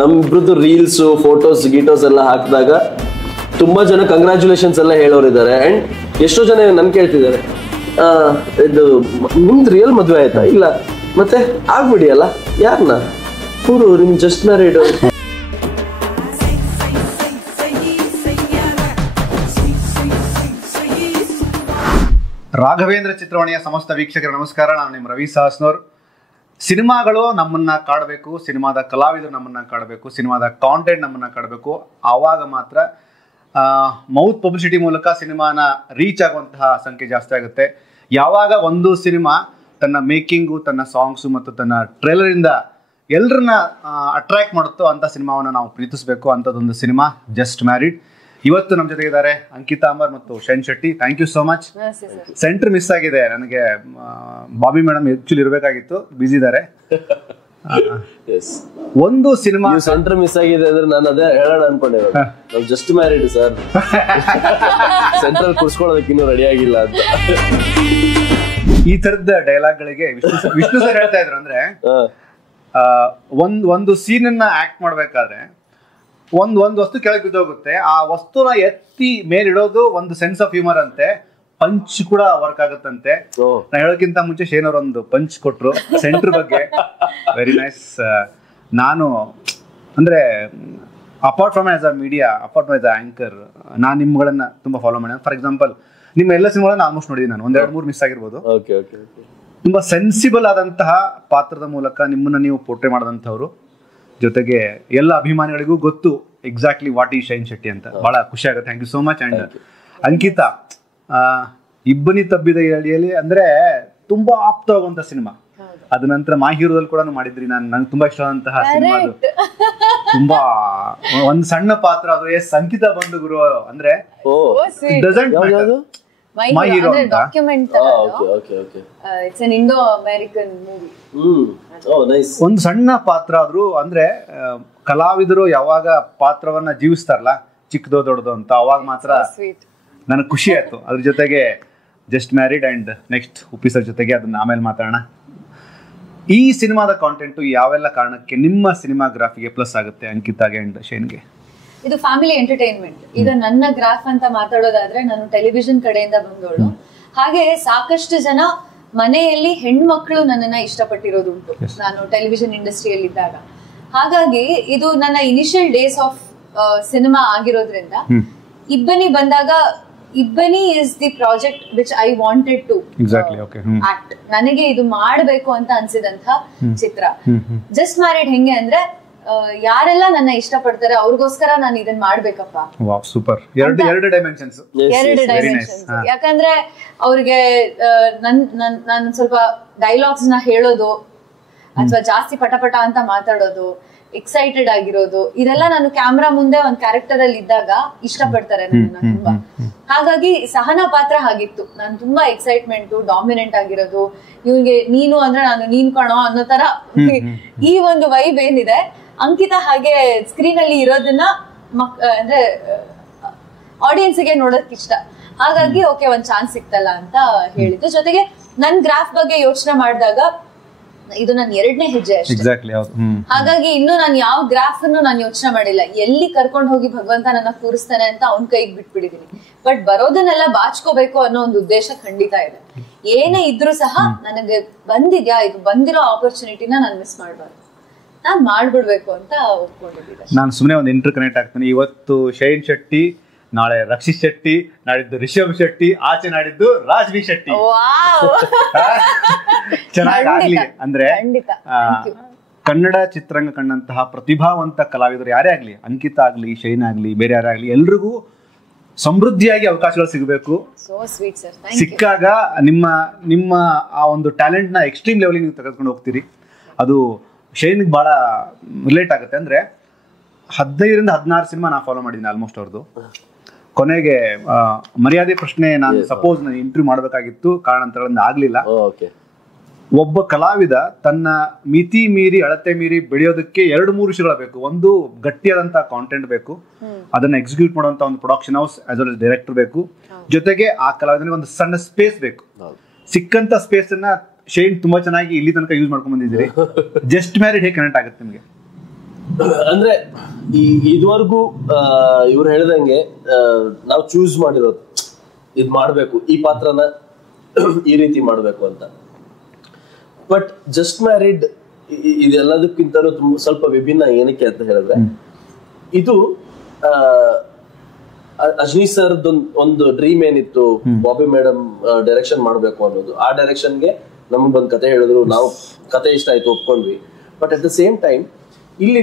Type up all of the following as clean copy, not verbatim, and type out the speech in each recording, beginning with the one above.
ನಮ್ಮಿಬ್ರದ್ದು reels photos ಗೀಟೋಸ್ ಎಲ್ಲ ಹಾಕಿದಾಗ ತುಂಬಾ ಜನ ಕಂಗ್ರಾಚುಲೇಷನ್ಸ್ ಎಲ್ಲ ಹೇಳೋರಿದ್ದಾರೆ. ಅಂಡ್ ಎಷ್ಟೋ ಜನ ನನ್ ಕೇಳ್ತಿದ್ದಾರೆ, ಇದು ನಿಮ್ದು ರಿಯಲ್ ಮದ್ವೆ ಆಯ್ತಾ? ಇಲ್ಲ, ಮತ್ತೆ ಆಗ್ಬಿಡಿ ಅಲ್ಲ, ಯಾರನ್ನ ಪೂರು ನಿಮ್ ಜಸ್ಟ್ ಮ್ಯಾರಿಡ್. ರಾಘವೇಂದ್ರ ಚಿತ್ರವಾಣಿಯ ಸಮಸ್ತ ವೀಕ್ಷಕರ ನಮಸ್ಕಾರ. ನಾನು ನಿಮ್ಮ ರವಿ ಸಾಸ್ನೋರ್. ಸಿನಿಮಾಗಳು ನಮ್ಮನ್ನ ಕಾಡಬೇಕು, ಸಿನಿಮಾದ ಕಲಾವಿದರು ನಮ್ಮನ್ನ ಕಾಡಬೇಕು, ಸಿನಿಮಾದ ಕಾಂಟೆಂಟ್ ನಮ್ಮನ್ನ ಕಾಡಬೇಕು. ಆವಾಗ ಮಾತ್ರ ಮೌತ್ ಪಬ್ಲಿಸಿಟಿ ಮೂಲಕ ಸಿನಿಮಾನ ರೀಚ್ ಆಗುವಂತಹ ಸಂಖ್ಯೆ ಜಾಸ್ತಿ ಆಗುತ್ತೆ. ಯಾವಾಗ ಒಂದು ಸಿನಿಮಾ ತನ್ನ ಮೇಕಿಂಗು, ತನ್ನ ಸಾಂಗ್ಸು ಮತ್ತು ತನ್ನ ಟ್ರೇಲರಿಂದ ಎಲ್ಲರನ್ನ ಅಟ್ರಾಕ್ಟ್ ಮಾಡುತ್ತೋ ಅಂಥ ಸಿನಿಮಾವನ್ನು ನಾವು ಪ್ರೀತಿಸಬೇಕು. ಅಂಥದ್ದೊಂದು ಸಿನಿಮಾ ಜಸ್ಟ್ ಮ್ಯಾರಿಡ್. ಇವತ್ತು ನಮ್ಮ ಜೊತೆಗೆ ಇದ್ದಾರೆ ಅಂಕಿತಾ ಅಮರ್ ಮತ್ತು Shine Shetty. Thank you so much. Centre miss ಆಗಿದೆ ನನಗೆ. ಬಾಬಿ ಮೇಡಮ್ ಆಕ್ಚುಲಿ ಇರಬೇಕಾಗಿತ್ತು, ಬಿಸಿ ಇದ್ದಾರೆ. ಒಂದು ಸಿನಿಮಾ ಸೆಂಟರ್ ಮಿಸ್ ಆಗಿದೆ ಅಂದ್ರೆ ನಾನು ಅದೇ ಹೇಳೋಣ ಅನ್ಕೊಂಡೆ. ನಾವು ಜಸ್ಟ್ ಮ್ಯಾರಿಡ್ ಸರ್, ಸೆಂಟ್ರಲ್ ಕೂರ್ಸ್ಕೊಳ್ಳೋದಕ್ಕೆ ಇನ್ನೂ ರೆಡಿ ಆಗಿಲ್ಲ ಅಂತ. ಈ ತರದ ಡೈಲಾಗ್ಗಳಿಗೆ ವಿಷ್ಣು ಸರ್ ಹೇಳ್ತಾ ಇದ್ರು. ಅಂದ್ರೆ ಒಂದು ಸೀನ್ ಅನ್ನ ಆಕ್ಟ್ ಮಾಡ್ಬೇಕಾದ್ರೆ ಒಂದು ವಸ್ತು ಕೆಳಗೆ ಬಿದ್ದೋಗುತ್ತೆ. ಆ ವಸ್ತುನ ಎತ್ತಿ ಮೇಲಿಡೋದು ಒಂದು ಸೆನ್ಸ್ ಆಫ್ ಹ್ಯೂಮರ್ ಅಂತೆ. ಪಂಚ್ ಕೂಡ ವರ್ಕ್ ಆಗುತ್ತಂತೆ. ನಾ ಹೇಳೋಕ್ಕಿಂತ ಮುಂಚೆ ಶೇನ್ ಅವ್ರ ಒಂದು ಪಂಚ್ ಕೊಟ್ರು ಸೆಂಟರ್ ಬಗ್ಗೆ. Very nice. ನಾನು ಅಂದ್ರೆ apart from as a media, apart from as a anchor, ನಾನು ನಿಮ್ಗಳನ್ನ ತುಂಬಾ ಫಾಲೋ ಮಾಡಿ. ಫಾರ್ ಎಕ್ಸಾಂಪಲ್, ನಿಮ್ಮ ಎಲ್ಲ ಸಿನಿಮಾಗಳನ್ನ ಆಲ್ಮೋಸ್ಟ್ ನೋಡಿದ್ದೀನಿ ನಾನು. 1-2-3 ಮಿಸ್ ಆಗಿರ್ಬೋದು. ತುಂಬಾ ಸೆನ್ಸಿಬಲ್ ಆದಂತಹ ಪಾತ್ರದ ಮೂಲಕ ನಿಮ್ಮನ್ನ ನೀವು ಪೋರ್ಟ್ರೇ ಮಾಡಿದಂಥವ್ರು. ಜೊತೆಗೆ ಎಲ್ಲ ಅಭಿಮಾನಿಗಳಿಗೂ ಗೊತ್ತು ಎಕ್ಸಾಕ್ಟ್ಲಿ ವಾಟ್ ಈ ಶೈನ್ ಶೆಟ್ಟಿ ಅಂತ. ಬಹಳ ಖುಷಿ ಆಗುತ್ತೆ. Thank you so much. And Ankita, Ibbani Tabbida ಎಳೆಯಲ್ಲಿ ಅಂದ್ರೆ ತುಂಬಾ ಆಪ್ತವಾಗುವಂತ ಸಿನಿಮಾ. ಅದ ನಂತರ ಮೈ ಹೀರೋದಲ್ಲಿ ಕೂಡ ಮಾಡಿದ್ರಿ. ನಂಗೆ ತುಂಬಾ ಇಷ್ಟವಾದಂತಹ ಸಿನಿಮಾ ಅದು. ತುಂಬಾ ಒಂದ್ ಸಣ್ಣ ಪಾತ್ರ ಅದು. ಎಸ್, ಅಂಕಿತಾ ಬಂದು ಗುರು ಅಂದ್ರೆ ಡಸಂಟ್ ಮ್ಯಾಟರ್. ಮೈ ಹೀರೋ ಅಂತ ಒಂದು ಸಣ್ಣ ಪಾತ್ರ ಆದ್ರೂ ಅಂದ್ರೆ ಕಲಾವಿದರು ಯಾವಾಗ ಪಾತ್ರವನ್ನ ಜೀವಿಸ್ತಾರಲ್ಲ, ಚಿಕ್ಕದೋ ದೊಡ್ಡದೋ ಅಂತ, ಅವಾಗ ಮಾತ್ರ ನನಗೆ ಖುಷಿ ಆಯ್ತು. ಅದ್ರ ಜೊತೆಗೆ just married and next Uppi sir ಜೊತೆಗೆ ಅದನ್ನ ಆಮೇಲೆ ಮಾತಾಡೋಣ. ಈ ಸಿನಿಮಾದ ಕಾಂಟೆಂಟು ಯಾವೆಲ್ಲ ಕಾರಣಕ್ಕೆ ನಿಮ್ಮ ಸಿನಿಮಾಗ್ರಾಫಿಗೆ ಪ್ಲಸ್ ಆಗುತ್ತೆ ಅಂಕಿತಾಗೆ ಅಂಡ್ ಶೈನ್ಗೆ? ಇದು ಫ್ಯಾಮಿಲಿ ಎಂಟರ್ಟೈನ್ಮೆಂಟ್. ಈಗ ನನ್ನ ಗ್ರಾಫ್ ಅಂತ ಮಾತಾಡೋದಾದ್ರೆ, ನಾನು ಟೆಲಿವಿಷನ್ ಕಡೆಯಿಂದ ಬಂದವಳು. ಹಾಗೆ ಸಾಕಷ್ಟು ಜನ ಮನೆಯಲ್ಲಿ ಹೆಣ್ಮಕ್ಳು ನನ್ನನ್ನ ಇಷ್ಟಪಟ್ಟಿರೋದುಂಟು ನಾನು ಟೆಲಿವಿಷನ್ ಇಂಡಸ್ಟ್ರಿಯಲ್ಲಿ ಇದ್ದಾಗ. ಹಾಗಾಗಿ ಇದು ನನ್ನ ಇನಿಷಿಯಲ್ ಡೇಸ್ ಆಫ್ ಸಿನಿಮಾ ಆಗಿರೋದ್ರಿಂದ ಇಬ್ಬನಿ ಬಂದಾಗ, Ibbani is the project which I wanted to act. ನನಗೆ ಇದು ಮಾಡಬೇಕು ಅಂತ ಅನ್ಸಿದಂತ ಚಿತ್ರ. ಜಸ್ಟ್ ಮ್ಯಾರಿಡ್ ಹೆಂಗೆ ಅಂದ್ರೆ, ಯಾರೆಲ್ಲ ನನ್ನ ಇಷ್ಟಪಡ್ತಾರೆ ಅವ್ರಿಗೋಸ್ಕರ ನಾನು ಇದನ್ನ ಮಾಡ್ಬೇಕಪ್ಪ. ಸೂಪರ್. ಎರಡು ಡೈಮೆನ್ಷನ್ಸ್. ಯಾಕಂದ್ರೆ ಅವ್ರಿಗೆ ನಾನು ಸ್ವಲ್ಪ ಡೈಲಾಗ್ಸ್ ನ ಹೇಳೋದು ಅಥವಾ ಜಾಸ್ತಿ ಪಟಪಟ ಅಂತ ಮಾತಾಡೋದು, ಎಕ್ಸೈಟೆಡ್ ಆಗಿರೋದು, ಇದೆಲ್ಲ ನಾನು ಕ್ಯಾಮ್ರಾ ಮುಂದೆ ಒಂದ್ ಕ್ಯಾರೆಕ್ಟರ್ ಅಲ್ಲಿ ಇದ್ದಾಗ ಇಷ್ಟಪಡ್ತಾರೆ ನನ್ನ ತುಂಬಾ. ಹಾಗಾಗಿ ಸಹನಾ ಪಾತ್ರ ಹಾಗಿತ್ತು. ನಾನು ತುಂಬಾ ಎಕ್ಸೈಟ್ಮೆಂಟ್, ಡಾಮಿನೆಂಟ್ ಆಗಿರೋದು, ಇವ್ನಿಗೆ ನೀನು ಅಂದ್ರೆ ನಾನು ನೀನ್ ಕಣೋ ಅನ್ನೋ ತರ ಈ ಒಂದು ವೈಬ್ ಏನಿದೆ. ಅಂಕಿತಾ ಹಾಗೆ ಸ್ಕ್ರೀನ್ ಅಲ್ಲಿ ಇರೋದನ್ನ ಅಂದ್ರೆ ಆಡಿಯನ್ಸ್ಗೆ ನೋಡೋಕ್ ಇಷ್ಟ. ಹಾಗಾಗಿ ಓಕೆ, ಒಂದ್ ಚಾನ್ಸ್ ಸಿಕ್ತಲ್ಲ ಅಂತ ಹೇಳಿದ್ದು. ಜೊತೆಗೆ ನನ್ ಗ್ರಾಫ್ ಬಗ್ಗೆ ಯೋಚನೆ ಮಾಡಿದಾಗ ಇದು ನನ್ನ 2ನೇ ಹೆಜ್ಜೆ ಅಷ್ಟೇ. ಹಾಗಾಗಿ ಇನ್ನು ನಾನು ಯಾವ ಗ್ರಾಫ್ ಅನ್ನು ನಾನು ಯೋಚನೆ ಮಾಡಿಲ್ಲ. ಎಲ್ಲಿ ಕರ್ಕೊಂಡು ಹೋಗಿ ಭಗವಂತ ನನ್ನ ಕೂರಿಸ್ತಾನೆ ಅಂತ ಅವ್ನ ಕೈಗೆ ಬಿಟ್ಬಿಟ್ಟಿದೀನಿ. ಬಟ್ ಬರೋದನ್ನೆಲ್ಲ ಬಾಚ್ಕೋಬೇಕು ಅನ್ನೋ ಒಂದು ಉದ್ದೇಶ ಖಂಡಿತ ಇದೆ. ಏನೇ ಇದ್ರೂ ಸಹ ನನಗೆ ಬಂದಿದ್ಯಾ, ಇದು ಬಂದಿರೋ ಆಪರ್ಚುನಿಟಿನ ನಾನು ಮಿಸ್ ಮಾಡ್ಬಾರ್ದು, ನಾನ್ ಮಾಡ್ಬಿಡ್ಬೇಕು ಅಂತ ಒಪ್ಕೊಂಡಿದ್ದೀನಿ. ನಾನು ಸುಮ್ಮನೆ ಒಂದು ಇಂಟರ್ ಕನೆಕ್ಟ್ ಆಗ್ತೀನಿ. ಇವತ್ತು ಶೈನ್ ಶೆಟ್ಟಿ, ನಾಳೆ ರಕ್ಷಿತ್ ಶೆಟ್ಟಿ, ನಾಡಿದ್ದು ರಿಷಬ್ ಶೆಟ್ಟಿ, ಆಚೆ ನಾಡಿದ್ದು ರಾಜ್ವಿ ಶೆಟ್ಟಿ. ಚೆನ್ನಾಗಿ ಅಂದ್ರೆ ಕನ್ನಡ ಚಿತ್ರರಂಗ ಕಂಡಂತಹ ಪ್ರತಿಭಾವಂತ ಕಲಾವಿದರು ಯಾರೇ ಆಗ್ಲಿ, ಅಂಕಿತಾ ಆಗ್ಲಿ, ಶೈನ್ ಆಗ್ಲಿ, ಬೇರೆ ಯಾರೇ ಆಗ್ಲಿ, ಎಲ್ರಿಗೂ ಸಮೃದ್ಧಿಯಾಗಿ ಅವಕಾಶಗಳು ಸಿಗಬೇಕು. ಸಿಕ್ಕಾಗ ನಿಮ್ಮ ಆ ಒಂದು ಟ್ಯಾಲೆಂಟ್ ನ ಎಕ್ಸ್ಟ್ರೀಮ್ ಲೆವೆಲ್ ನೀವು ತೆಗೆದುಕೊಂಡು ಹೋಗ್ತೀರಿ. ಅದು ಶೈನ್ಗೆ ಬಹಳ ರಿಲೇಟ್ ಆಗುತ್ತೆ. ಅಂದ್ರೆ 15-16 ಸಿನಿಮಾ ನಾ ಫಾಲೋ ಮಾಡಿದ್ದೀನಿ ಆಲ್ಮೋಸ್ಟ್ ಅವ್ರದ್ದು. ಕೊನೆಗೆ ಮರ್ಯಾದೆ ಪ್ರಶ್ನೆ ನಾನು ಸಪೋಸ್ ನಾನು ಇಂಟರ್ವ್ಯೂ ಮಾಡಬೇಕಾಗಿತ್ತು, ಕಾರಣಾಂತರಗಳಿಂದ ಆಗ್ಲಿಲ್ಲ. ಒಬ್ಬ ಕಲಾವಿದ ತನ್ನ ಮಿತಿ ಮೀರಿ, ಅಳತೆ ಮೀರಿ ಬೆಳೆಯೋದಕ್ಕೆ 2-3 ವಿಷಯಗಳು ಬೇಕು. ಒಂದು, ಗಟ್ಟಿಯಾದಂತಹ ಕಾಂಟೆಂಟ್ ಬೇಕು, ಅದನ್ನ ಎಕ್ಸಿಕ್ಯೂಟ್ ಮಾಡುವಂತ ಒಂದು production house as well director ಬೇಕು. ಜೊತೆಗೆ ಆ ಕಲಾವಿದನಿಗೆ ಒಂದು ಸಣ್ಣ ಸ್ಪೇಸ್ ಬೇಕು. ಸಿಕ್ಕಂತ ಸ್ಪೇಸ್ ಅನ್ನ ಶೈನ್ ತುಂಬಾ ಚೆನ್ನಾಗಿ ಇಲ್ಲಿ ತನಕ ಯೂಸ್ ಮಾಡ್ಕೊಂಡ್ ಬಂದಿದ್ದೀರಿ. ಜಸ್ಟ್ ಮ್ಯಾರಿಡ್ ಹೇಗೆ ಕನೆಕ್ಟ್ ಆಗುತ್ತೆ ನಿಮಗೆ? ಅಂದ್ರೆ ಇದುವರೆಗೂ ಇವ್ರು ಹೇಳ್ದಂಗೆ ನಾವು ಚೂಸ್ ಮಾಡಿರೋದು ಇದ್ ಮಾಡ್ಬೇಕು, ಈ ಪಾತ್ರನ ಈ ರೀತಿ ಮಾಡ್ಬೇಕು ಅಂತ. ಬಟ್ ಜಸ್ಟ್ ಮ್ಯಾರಿಡ್ ಇದೆಲ್ಲದಕ್ಕಿಂತಲೂ ಸ್ವಲ್ಪ ವಿಭಿನ್ನ. ಏನಕ್ಕೆ ಅಂತ ಹೇಳಿದ್ರೆ, ಇದು ಅಜ್ನಿ ಸರ್ ಒಂದು ಡ್ರೀಮ್ ಏನಿತ್ತು, ಬಾಬಿ ಮೇಡಮ್ ಡೈರೆಕ್ಷನ್ ಮಾಡ್ಬೇಕು ಅನ್ನೋದು. ಆ ಡೈರೆಕ್ಷನ್ಗೆ ನಮ್ಗೆ ಬಂದ್ ಕತೆ ಹೇಳಿದ್ರು, ನಾವು ಕತೆ ಇಷ್ಟ ಆಯ್ತು, ಒಪ್ಕೊಂಡ್ವಿ. But at the same time ಇಲ್ಲಿ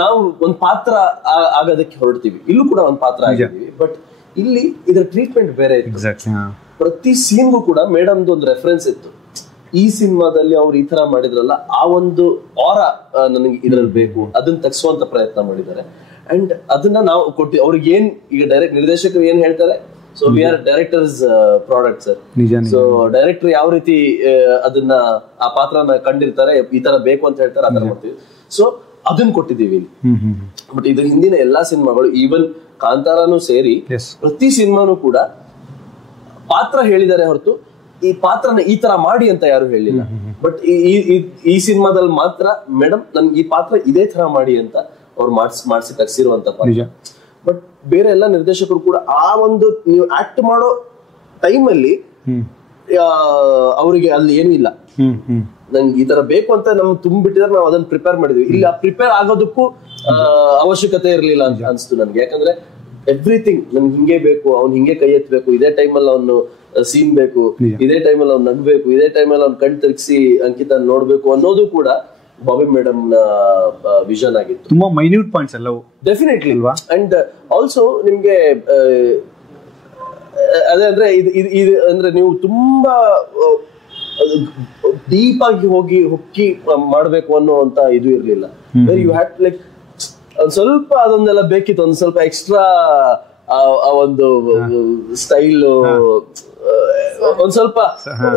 ನಾವು ಒಂದು ಪಾತ್ರ ಆಗೋದಕ್ಕೆ ಹೊರಡ್ತೀವಿ. ಇಲ್ಲೂ ಕೂಡ ಒಂದು ಪಾತ್ರ ಆಗಿದ್ದೀವಿ. ಬಟ್ ಇಲ್ಲಿ ಇದರ ಟ್ರೀಟ್ಮೆಂಟ್ ಬೇರೆ ಇತ್ತು. ಪ್ರತಿ ಸೀನ್ಗೂ ಕೂಡ ಮೇಡಮ್ದು ಒಂದು ರೆಫರೆನ್ಸ್ ಇತ್ತು. ಈ ಸಿನಿಮಾದಲ್ಲಿ ಅವ್ರು ಈ ತರ ಮಾಡಿದ್ರಲ್ಲ, ಆ ಒಂದು ಆರ ನನಗೆ ಇದ್ರಲ್ಲಿ ಬೇಕು, ಅದನ್ನ ತಗ್ಸುವಂತ ಪ್ರಯತ್ನ ಮಾಡಿದ್ದಾರೆ. ಅಂಡ್ ಅದನ್ನ ನಾವು ಕೊಟ್ಟಿ ಅವ್ರಿಗೆ ಏನ್ ಈಗ ನಿರ್ದೇಶಕರು ಏನ್ ಹೇಳ್ತಾರೆ, so we are directors product sir. So director ಯಾವ ರೀತಿ ಅದನ್ನ ಆ ಪಾತ್ರನ ಕಂಡಿರ್ತಾರೆ, ಈ ತರ ಬೇಕು ಅಂತ ಹೇಳ್ತಾರೆ, ಅದನ್ನ ಮಾಡ್ತೀವಿ. ಸೊ ಅದನ್ನ ಕೊಟ್ಟಿದ್ದೀವಿ ಇಲ್ಲಿ. ಬಟ್ ಇದ್ರ ಹಿಂದಿನ ಎಲ್ಲಾ ಸಿನಿಮಾಗಳು, ಈವನ್ ಕಾಂತಾರನು ಸೇರಿ ಪ್ರತಿ ಸಿನಿಮಾನು ಕೂಡ ಪಾತ್ರ ಹೇಳಿದ್ದಾರೆ ಹೊರತು ಈ ಪಾತ್ರನ ಈ ತರ ಮಾಡಿ ಅಂತ ಯಾರು ಹೇಳಿಲ್ಲ. ಬಟ್ ಈ ಸಿನಿಮಾದಲ್ಲಿ ಮಾತ್ರ ಮೇಡಮ್ ನನ್ಗೆ ಈ ಪಾತ್ರ ಇದೇ ತರ ಮಾಡಿ ಅಂತ ಅವ್ರು ಮಾಡಿಸಿ ತಗ್ಸಿರುವಂತ ಪಾತ್ರ. ಬಟ್ ಬೇರೆ ಎಲ್ಲ ನಿರ್ದೇಶಕರು ಕೂಡ ಆ ಒಂದು ನೀವು ಆಕ್ಟ್ ಮಾಡೋ ಟೈಮಲ್ಲಿ ಅವರಿಗೆ ಅಲ್ಲಿ ಏನೂ ಇಲ್ಲ, ನಂಗೆ ಈ ತರ ಬೇಕು ಅಂತ ನಮ್ಗೆ ತುಂಬಿಟ್ಟಿದ್ರೆ ನಾವು ಅದನ್ನ ಪ್ರಿಪೇರ್ ಮಾಡಿದ್ವಿ. ಇಲ್ಲಿ ಆ ಪ್ರಿಪೇರ್ ಆಗೋದಕ್ಕೂ ಅವಶ್ಯಕತೆ ಇರ್ಲಿಲ್ಲ ಅಂತ ಅನ್ಸ್ತು ನನ್ಗೆ. ಯಾಕಂದ್ರೆ ಎವ್ರಿಥಿಂಗ್ ನನ್ಗೆ ಹಿಂಗೆ ಬೇಕು, ಅವ್ನು ಹಿಂಗೆ ಕೈ ಎತ್ತಬೇಕು, ಇದೇ ಟೈಮಲ್ಲಿ ಅವನು ಸೀನ್ ಬೇಕು, ಇದೇ ಟೈಮಲ್ಲಿ ಅವ್ನು ನಗ್ಬೇಕು, ಇದೇ ಟೈಮಲ್ಲಿ ಅವ್ನು ಕಣ್ ತಿರ್ಗಿಸಿ ಅಂಕಿತ ನೋಡ್ಬೇಕು ಅನ್ನೋದು ಕೂಡ ಬಾಬಿ ಮೇಡಮ್ ನ ವಿಷನ್ ಆಗಿತ್ತು. ತುಂಬಾ ಮೈನ್ಯೂಟ್ ಪಾಯಿಂಟ್ಸ್ ಎಲ್ಲವೂ ಡೆಫಿನೆಟ್ಲಿ ಅಲ್ವಾ. ಅಂಡ್ ಆಲ್ಸೋ ನಿಮ್ಗೆ ಅದೇ ಅಂದ್ರೆ ಇದು ಅಂದ್ರೆ ನೀವು ತುಂಬಾ ಡೀಪ್ ಆಗಿ ಹೊಕ್ಕಿ ಮಾಡ್ಬೇಕು ಅನ್ನುವಂತ ಇದು ಇರ್ಲಿಲ್ಲ. ಯು ಹ್ಯಾಡ್ ಲೈಕ್ ಒಂದ್ ಸ್ವಲ್ಪ ಅದನ್ನೆಲ್ಲ ಬೇಕಿತ್ತು, ಒಂದ್ ಸ್ವಲ್ಪ ಎಕ್ಸ್ಟ್ರಾ ಒಂದು ಸ್ಟೈಲ್, ಒಂದ್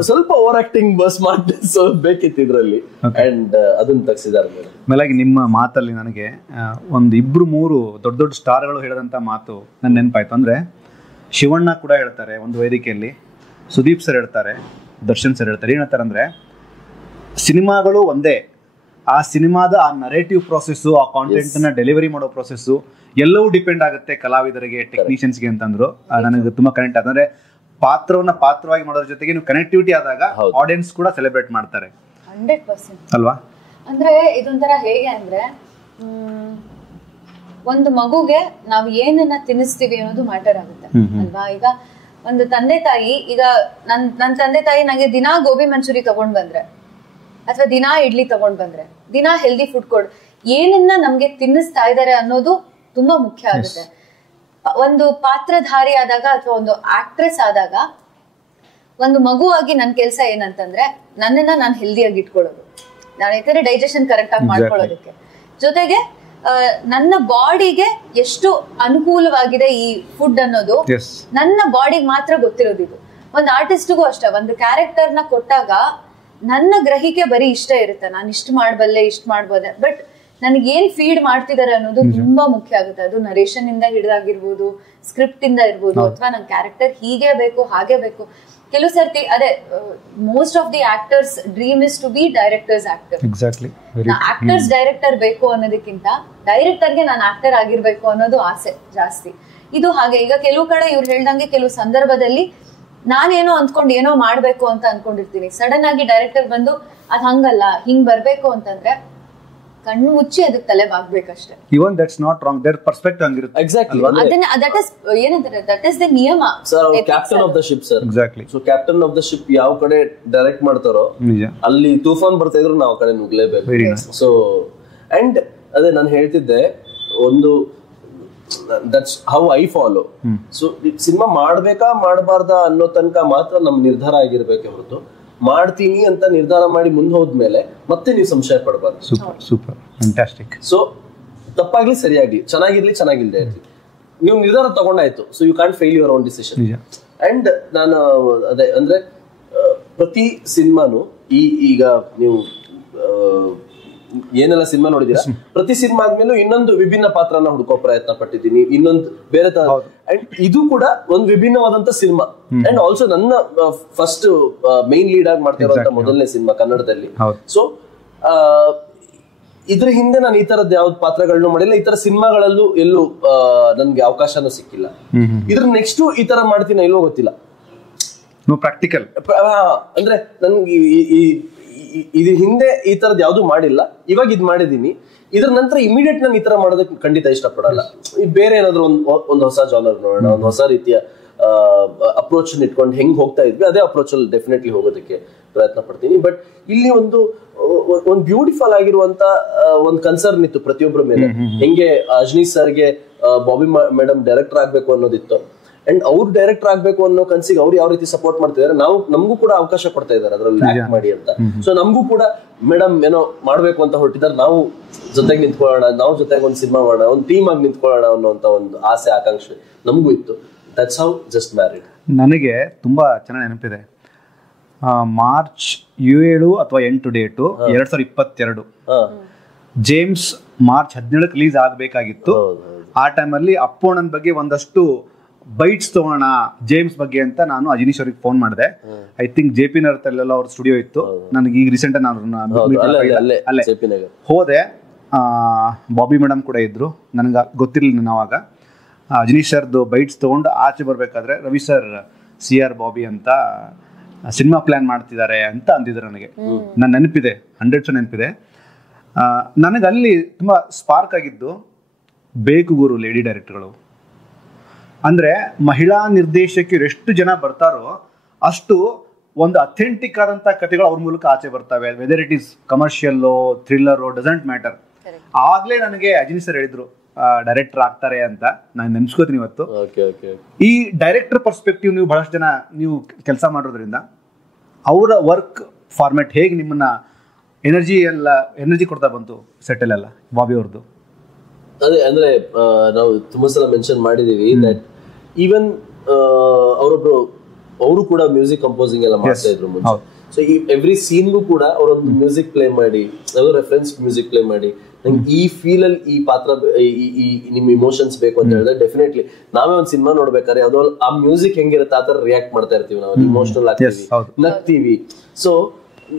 ಸ್ವಲ್ಪ ಓವರ್ ಆಕ್ಟಿಂಗ್ ಸ್ಮಾರ್ಟ್ನೆಸ್ ಬೇಕಿತ್ತು ಇದ್ರಲ್ಲಿ. ಅಂಡ್ ಅದನ್ನ ತಗ್ಸಿದ್ದಾರೆ. ಮೇಲಾಗಿ ನಿಮ್ಮ ಮಾತಲ್ಲಿ ನನಗೆ ಒಂದ್ 2-3 ದೊಡ್ಡ ದೊಡ್ಡ ಸ್ಟಾರ್ಗಳು ಹೇಳಿದಂತ ಮಾತು ನನ್ ನೆನಪಾಯ್ತು. ಅಂದ್ರೆ ಶಿವಣ್ಣ ಕೂಡ ಹೇಳ್ತಾರೆ ಒಂದು ವೇದಿಕೆಯಲ್ಲಿ, ಸುದೀಪ್ ಸರ್ ಹೇಳ್ತಾರೆ, ದರ್ಶನ್ ಸರ್ ಹೇಳ್ತಾರೆ. ಏನ್ ಹೇಳ್ತಾರೆ ಅಂದ್ರೆ, ಸಿನಿಮಾಗಳು ಒಂದೇ, ಆ ಸಿನಿಮಾದ ಆ ನರೇಟಿವ್ ಪ್ರೊಸೆಸ್ಸು, ಆ ಕಾಂಟೆಂಟ್ ನ ಡೆಲಿವರಿ ಮಾಡೋ ಪ್ರೊಸೆಸ್ಸು ಎಲ್ಲವೂ ಡಿಪೆಂಡ್ ಆಗುತ್ತೆ ಕಲಾವಿದರಿಗೆ, ಟೆಕ್ನಿಷಿಯನ್ಸ್ಗೆ ಅಂತಂದ್ರು. ನನಗೆ ತುಂಬಾ ಕನೆಕ್ಟ್ ಆಗುತ್ತೆ. ಅಂದ್ರೆ ಪಾತ್ರವನ್ನ ಪಾತ್ರವಾಗಿ ಮಾಡೋದ್ರ ಜೊತೆಗೆ ನೀವು ಕನೆಕ್ಟಿವಿಟಿ ಆದಾಗ ಆಡಿಯನ್ಸ್ ಕೂಡ ಸೆಲೆಬ್ರೇಟ್ ಮಾಡ್ತಾರೆ 100% ಅಲ್ವಾ. ಅಂದ್ರೆ ಇದೊಂಥರ ಹೇಗೆ ಅಂದ್ರೆ, ಒಂದು ಮಗುಗೆ ನಾವು ಏನನ್ನ ತಿನ್ನಿಸ್ತೀವಿ ಅನ್ನೋದು ಮ್ಯಾಟರ್ ಆಗುತ್ತೆ ಅಲ್ವಾ. ಈಗ ಒಂದು ತಂದೆ ತಾಯಿ, ಈಗ ನನ್ನ ತಂದೆ ತಾಯಿ ನಂಗೆ ದಿನಾ ಗೋಬಿ ಮಂಚೂರಿ ತಗೊಂಡ್ ಬಂದ್ರೆ, ಅಥವಾ ದಿನಾ ಇಡ್ಲಿ ತಗೊಂಡ್ ಬಂದ್ರೆ, ದಿನಾ ಹೆಲ್ದಿ ಫುಡ್ ಕೊಡ್, ಏನನ್ನ ನಮ್ಗೆ ತಿನ್ನಿಸ್ತಾ ಇದಾರೆ ಅನ್ನೋದು ತುಂಬಾ ಮುಖ್ಯ ಆಗುತ್ತೆ. ಒಂದು ಪಾತ್ರಧಾರಿ ಆದಾಗ ಅಥವಾ ಒಂದು ಆಕ್ಟ್ರೆಸ್ ಆದಾಗ, ಒಂದು ಮಗುವಾಗಿ ನನ್ನ ಕೆಲಸ ಏನಂತಂದ್ರೆ, ನನ್ನನ್ನ ನಾನು ಹೆಲ್ದಿಯಾಗಿ ಇಟ್ಕೊಳ್ಳೋದು, ನಾನು ಯಾಕಂದ್ರೆ ಡೈಜೆಷನ್ ಕರೆಕ್ಟ್ ಆಗಿ ಮಾಡ್ಕೊಳ್ಳೋದಕ್ಕೆ, ಜೊತೆಗೆ ನನ್ನ ಬಾಡಿಗೆ ಎಷ್ಟು ಅನುಕೂಲವಾಗಿದೆ ಈ ಫುಡ್ ಅನ್ನೋದು ನನ್ನ ಬಾಡಿಗೆ ಮಾತ್ರ ಗೊತ್ತಿರೋದು. ಇದು ಒಂದು ಆರ್ಟಿಸ್ಟ್ಗೂ ಅಷ್ಟೇ, ಒಂದು ಕ್ಯಾರೆಕ್ಟರ್ ನ ಕೊಟ್ಟಾಗ ನನ್ನ ಗ್ರಹಿಕೆ ಬರೀ ಇಷ್ಟ ಇರುತ್ತೆ, ನಾನು ಇಷ್ಟು ಮಾಡ್ಬಲ್ಲೆ, ಇಷ್ಟು ಮಾಡ್ಬೋದೆ. ಬಟ್ ನನಗೆ ಏನ್ ಫೀಡ್ ಮಾಡ್ತಿದ್ದಾರೆ ಅನ್ನೋದು ತುಂಬಾ ಮುಖ್ಯ ಆಗುತ್ತೆ. ಅದು ನರೇಷನ್ ಇಂದ ಹಿಡಿದಾಗಿರ್ಬೋದು, ಸ್ಕ್ರಿಪ್ಟ್ ಇಂದ ಇರ್ಬೋದು, ಅಥವಾ ನನ್ನ ಕ್ಯಾರೆಕ್ಟರ್ ಹೀಗೆ ಬೇಕು ಹಾಗೆ ಬೇಕು. ಕೆಲವು ಸರ್ತಿ ಅದೇ most of the actors dream is to be directors actor. Actors director ಬೇಕು ಅನ್ನೋದಕ್ಕಿಂತ ಡೈರೆಕ್ಟರ್ಗೆ ನಾನು ಆಕ್ಟರ್ ಆಗಿರ್ಬೇಕು ಅನ್ನೋದು ಆಸೆ ಜಾಸ್ತಿ. ಇದು ಹಾಗೆ. ಈಗ ಕೆಲವು ಕಡೆ ಇವ್ರು ಹೇಳ್ದಂಗೆ ಕೆಲವು ಸಂದರ್ಭದಲ್ಲಿ ನಾನೇನೋ ಅಂದ್ಕೊಂಡು ಏನೋ ಮಾಡ್ಬೇಕು ಅಂತ ಅನ್ಕೊಂಡಿರ್ತೀನಿ, ಸಡನ್ ಆಗಿ ಡೈರೆಕ್ಟರ್ ಬಂದು ಅದ್ ಹಂಗಲ್ಲ ಹಿಂಗ್ ಬರ್ಬೇಕು ಅಂತಂದ್ರೆ ಕಣ್ಣು ಮುಚ್ಚಿ ಅದಕ್ಕೆ ತಲೆ ಬಾಗ್ಬೇಕಷ್ಟೇ. Even that's not wrong, their perspective ಆಗಿರುತ್ತೆ. ಎಕ್ಸಾಕ್ಟ್ಲಿ. ಅದನ್ನ ದಟ್ ಇಸ್ ಏನಂತಾರೆ, ದಟ್ ಇಸ್ ದ ನಿಯಮ sir. Captain of the ship sir. Exactly. So captain of the ship ಯಾವ ಕಡೆ ಡೈರೆಕ್ಟ್ ಮಾಡ್ತಾರೋ ಅಲ್ಲಿ ತೂಫಾನ್ ಬರ್ತಾ ಇದ್ರು ನಾವು ಆ ಕಡೆ ನುಗ್ಲೇಬೇಕು. ಸೊ ಅಂಡ್ ಅದೇ ನಾನು ಹೇಳ್ತಿದ್ದೆ, ಒಂದು that's how I follow. So cinema ಮಾಡ್ಬೇಕಾ ಮಾಡಬಾರ್ದಾ ಅನ್ನೋ ತನಕ ಮಾತ್ರ ನಮ್ ನಿರ್ಧಾರ ಆಗಿರ್ಬೇಕೆ ಹೊರತು, ಮಾಡ್ತೀನಿ ಅಂತ ನಿರ್ಧಾರ ಮಾಡಿ ಮುಂದೆ ಹೋದ್ಮೇಲೆ ಮತ್ತೆ ನೀವು ಸಂಶಯ ಪಡಬಾರ್ದು. Super super fantastic. ಸೊ ತಪ್ಪಾಗ್ಲಿ ಸರಿಯಾಗ್ಲಿ, ಚೆನ್ನಾಗಿರ್ಲಿ ಚೆನ್ನಾಗಿಲ್ದೇ ಇರ್ಲಿ, ನೀವು ನಿರ್ಧಾರ ತಗೊಂಡಾಯ್ತು. So you can fail your own decision. And ನಾನು ಅದೇ ಅಂದ್ರೆ ಪ್ರತಿ ಸಿನಿಮಾನು ಈಗ ನೀವು ಏನೆಲ್ಲ ಸಿನಿಮಾ ನೋಡಿದೀರಾ, ಪ್ರತಿ ಸಿನಿಮಾ ಆದ್ಮೇಲೂ ಇನ್ನೊಂದು ವಿಭಿನ್ನ ಪಾತ್ರನ ಹುಡುಕೋ ಪ್ರಯತ್ನ ಪಟ್ಟಿದ್ದೀನಿ, ಇನ್ನೊಂದು ಬೇರೆ ತರ. ಅಂಡ್ ಇದು ಕೂಡ ಒಂದು ವಿಭಿನ್ನವಾದಂತ ಸಿನಿಮಾ. ಅಂಡ್ ಆಲ್ಸೋ ನನ್ನ ಫಸ್ಟ್ ಮೈನ್ ಲೀಡ್ ಆಗಿ ಮಾಡ್ತಿರುವಂತ ಮೊದಲನೇ ಸಿನಿಮಾ ಕನ್ನಡದಲ್ಲಿ. ಸೊ ಇದ್ರ ಹಿಂದೆ ನಾನು ಈ ತರದ್ ಯಾವ್ದು ಪಾತ್ರಗಳನ್ನೂ ಮಾಡಿಲ್ಲ, ಈ ತರ ಸಿನಿಮಾಗಳಲ್ಲೂ ಎಲ್ಲೂ ನನ್ಗೆ ಅವಕಾಶನೂ ಸಿಕ್ಕಿಲ್ಲ. ಇದ್ರ ನೆಕ್ಸ್ಟ್ ಈ ತರ ಮಾಡ್ತೀನ ಇಲ್ಲೋ ಗೊತ್ತಿಲ್ಲ. ಪ್ರಾಕ್ಟಿಕಲ್ ಅಂದ್ರೆ ನನ್ಗೆ ಇದ್ರ ಹಿಂದೆ ಈ ತರದ್ ಯಾವ್ದು ಮಾಡಿಲ್ಲ, ಇವಾಗ ಇದ್ ಮಾಡಿದೀನಿ. ಇದ್ರ ನಂತರ ಇಮಿಡಿಯೇಟ್ ನಾನು ಈ ತರ ಮಾಡೋದಕ್ಕೆ ಖಂಡಿತ ಇಷ್ಟಪಡಲ್ಲ. ಬೇರೆ ಏನಾದ್ರು ಒಂದು ಹೊಸ ಜಾನರ್ ನೋಡೋಣ, ಒಂದು ಹೊಸ ರೀತಿಯ ಅಪ್ರೋಚ್ ಇಟ್ಕೊಂಡು ಹೆಂಗ್ ಹೋಗ್ತಾ ಇದ್ವಿ ಅದೇ ಅಪ್ರೋಚ್ ಅಲ್ಲಿ ಡೆಫಿನೆಟ್ಲಿ ಹೋಗೋದಕ್ಕೆ ಪ್ರಯತ್ನ ಪಡ್ತೀನಿ. ಬಟ್ ಇಲ್ಲಿ ಒಂದು ಬ್ಯೂಟಿಫುಲ್ ಆಗಿರುವಂತ ಒಂದು ಕನ್ಸರ್ನ್ ಇತ್ತು ಪ್ರತಿಯೊಬ್ಬರ ಮೇಲೆ. ಹೆಂಗೆ ಅಜನೀಶ್ ಸರ್ಗೆ ಬಾಬಿ ಮೇಡಮ್ ಡೈರೆಕ್ಟರ್ ಆಗ್ಬೇಕು ಅನ್ನೋದಿತ್ತು, ಅಂಡ್ ಅವ್ರು ಡೈರೆಕ್ಟರ್ ಆಗ್ಬೇಕು ಅನ್ನೋ ಕನ್ಸಿಗೆ ಅವ್ರು ಯಾವ ರೀತಿ ಸಪೋರ್ಟ್ ಮಾಡ್ತಿದ್ದಾರೆ, ನಮಗೂ ಕೂಡ ಅವಕಾಶ ಕೊಡ್ತಾ ಇದ್ದಾರೆ ಅದ್ರಲ್ಲಿ ಆಕ್ಟ್ ಮಾಡಿ ಅಂತ. ಸೊ ನಮಗೂ ಕೂಡ ಮೇಡಮ್ ಏನೋ ಮಾಡ್ಬೇಕು ಅಂತ ಹೊರಟಿದ್ದಾರೆ, ನಾವು ಜೊತೆಗೆ ನಿಂತ್ಕೊಳ್ಳೋಣ, ನಾವು ಜೊತೆಗೆ ಒಂದು ಸಿನಿಮಾ ಮಾಡೋಣ, ಒಂದು ಟೀಮ್ ಆಗಿ ನಿಂತ್ಕೊಳ್ಳೋಣ ಅನ್ನೋಂತ ಒಂದು ಆಸೆ ಆಕಾಂಕ್ಷೆ ನಮಗೂ ಇತ್ತು. That's how just married. ನನಗೆ ತುಂಬಾ ಚೆನ್ನಾಗಿ ನೆನಪಿದೆ, ಮಾರ್ಚ್ 7 ಅಥವಾ 8 ಡೇಟು 2022. ಜೇಮ್ಸ್ ಮಾರ್ಚ್ 17 ರಿಲೀಸ್ ಆಗ್ಬೇಕಾಗಿತ್ತು. ಆ ಟೈಮಲ್ಲಿ ಅಪ್ಪೋಣನ್ ಬಗ್ಗೆ ಒಂದಷ್ಟು ಬೈಟ್ಸ್ ತಗೋಣ ಜೇಮ್ಸ್ ಬಗ್ಗೆ ಅಂತ ನಾನು ಅಜನೀಶ್ ಅವ್ರಿಗೆ ಫೋನ್ ಮಾಡಿದೆ. ಐ ಥಿಂಕ್ JP ನಗರದಲ್ಲೆಲ್ಲ ಅವ್ರ ಸ್ಟುಡಿಯೋ ಇತ್ತು. ನನಗೆ ಈಗ ರೀಸೆಂಟ್ ಅಲ್ಲೇ ಹೋದೆ. ಬಾಬಿ ಮೇಡಮ್ ಕೂಡ ಇದ್ರು, ನನಗೆ ಗೊತ್ತಿರಲಿಲ್ಲ ನಾವಾಗ. ಅಜನೀಶ್ ಸರ್ದು ಬೈಟ್ಸ್ ತಗೊಂಡು ಆಚೆ ಬರ್ಬೇಕಾದ್ರೆ ರವಿ ಸರ್ CR ಬಾಬಿ ಅಂತ ಸಿನಿಮಾ ಪ್ಲಾನ್ ಮಾಡ್ತಿದ್ದಾರೆ ಅಂತ ಅಂದಿದ್ರು. ನನಗೆ ನನ್ನ ನೆನಪಿದೆ, 100% ನೆನಪಿದೆ. ನನಗೆ ಅಲ್ಲಿ ತುಂಬಾ ಸ್ಪಾರ್ಕ್ ಆಗಿದ್ದು ಬೇಕು ಗುರು ಲೇಡಿ ಡೈರೆಕ್ಟರ್ಗಳು. ಅಂದ್ರೆ ಮಹಿಳಾ ನಿರ್ದೇಶಕಿಯರು ಎಷ್ಟು ಜನ ಬರ್ತಾರೋ ಅಷ್ಟು ಒಂದು ಅಥೆಂಟಿಕ್ ಆದಂತ ಕಥೆಗಳು ಅವ್ರ ಮೂಲಕ ಆಚೆ ಬರ್ತವೆ. ವೆದರ್ ಇಟ್ ಈಸ್ ಕಮರ್ಷಿಯಲ್ಲೋ ಥ್ರಿಲ್ಲರೋ ಡಸಂಟ್ ಮ್ಯಾಟರ್. ಆಗ್ಲೇ ನನಗೆ ಅಜನೀಶ್ ಸರ್ ಹೇಳಿದ್ರು ಡೈರೆಕ್ಟರ್ ಆಗ್ತಾರೆ ಅಂತ. ನಾನು ನೆನ್ಸ್ಕೋತೀನಿ ಇವತ್ತು. ಈ ಡೈರೆಕ್ಟರ್ ಪರ್ಸ್ಪೆಕ್ಟಿವ್ ನೀವು ಬಹಳಷ್ಟು ಜನ ನೀವು ಕೆಲಸ ಮಾಡೋದ್ರಿಂದ ಅವರ ವರ್ಕ್ ಫಾರ್ಮೆಟ್ ಹೇಗೆ ನಿಮ್ಮನ್ನ ಎನರ್ಜಿ ಕೊಡ್ತಾ ಬಂತು ಸೆಟಲ್ ಎಲ್ಲ ಬಾಬಿ ಅವ್ರದ್ದು? ಅದೇ ಅಂದ್ರೆ ನಾವು ತುಂಬಾ ಸಲ ಮೆನ್ಷನ್ ಮಾಡಿದೀವಿ ದಟ್ ಈವನ್ ಅವರು ಕೂಡ ಮ್ಯೂಸಿಕ್ ಕಂಪೋಸಿಂಗ್ ಎಲ್ಲ ಮಾಡ್ತಾ ಇದ್ರು ಮುಂಚೆ. ಸೊ ಈ ಎವ್ರಿ ಸೀನ್ಗೂ ಕೂಡ ಅವರೊಂದು ಮ್ಯೂಸಿಕ್ ಪ್ಲೇ ಮಾಡಿ, ರೆಫರೆನ್ಸ್ ಮ್ಯೂಸಿಕ್ ಪ್ಲೇ ಮಾಡಿ, ನಂಗೆ ಈ ಫೀಲ್ ಅಲ್ಲಿ ಈ ಪಾತ್ರ ನಿಮ್ ಇಮೋಷನ್ಸ್ ಬೇಕು ಅಂತ ಹೇಳಿದ್ರೆ ಡೆಫಿನೆಟ್ಲಿ ನಾವೇ ಒಂದ್ ಸಿನಿಮಾ ನೋಡ್ಬೇಕಾದ್ರೆ ಅದು ಆ ಮ್ಯೂಸಿಕ್ ಹೆಂಗಿರುತ್ತೆ ಆ ತರ ರಿಯಾಕ್ಟ್ ಮಾಡ್ತಾ ಇರ್ತೀವಿ ನಾವು, ಇಮೋಷನಲ್ ಆಗ್ತೀವಿ, ನಗ್ತೀವಿ. ಸೊ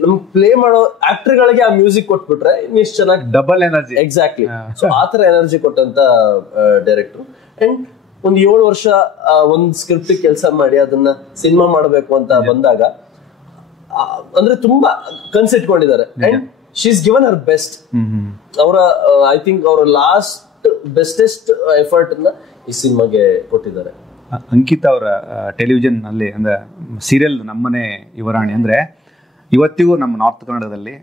ನಮ್ ಪ್ಲೇ ಮಾಡೋ ಆಕ್ಟರ್ ಗಳಿಗೆ ಆ ಮ್ಯೂಸಿಕ್ ಕೊಟ್ಬಿಟ್ರೆ ಇನ್ನಿಷ್ಟು ಚೆನ್ನಾಗಿ ಡಬಲ್ ಎನರ್ಜಿ. ಎಕ್ಸಾಕ್ಟ್ಲಿ. ಸೊ ಆತರ ಎನರ್ಜಿ ಕೊಟ್ಟಂತ ಡೈರೆಕ್ಟರ್. ಅಂಡ್ ಒಂದ್ 7 ವರ್ಷ ಒಂದ್ ಸ್ಕ್ರಿಪ್ಟ್ ಕೆಲಸ ಮಾಡಿ ಅದನ್ನ ಸಿನಿಮಾ ಮಾಡಬೇಕು ಅಂತ ಬಂದಾಗ ಅಂದ್ರೆ ತುಂಬಾ ಕನ್ಸಿಟ್ಕೊಂಡಿದ್ದಾರೆ. And she is given her best. ಅವರ ಐ ಥಿಂಕ್ ಅವರ ಲಾಸ್ಟ್ ಬೆಸ್ಟೆಸ್ಟ್ ಎಫರ್ಟ್ ಅನ್ನ ಈ ಸಿನಿಮಾಗೆ ಕೊಟ್ಟಿದ್ದಾರೆ. ಅಂಕಿತಾ ಅವರ ಟೆಲಿವಿಷನ್ ಅಲ್ಲಿ ಅಂದ್ರೆ ಸೀರಿಯಲ್ ನಮ್ಮನೆ ಯುವರಾಣಿ ಅಂದ್ರೆ ಇವತ್ತಿಗೂ ನಮ್ಮ ನಾರ್ತ್ ಕನ್ನಡದಲ್ಲಿ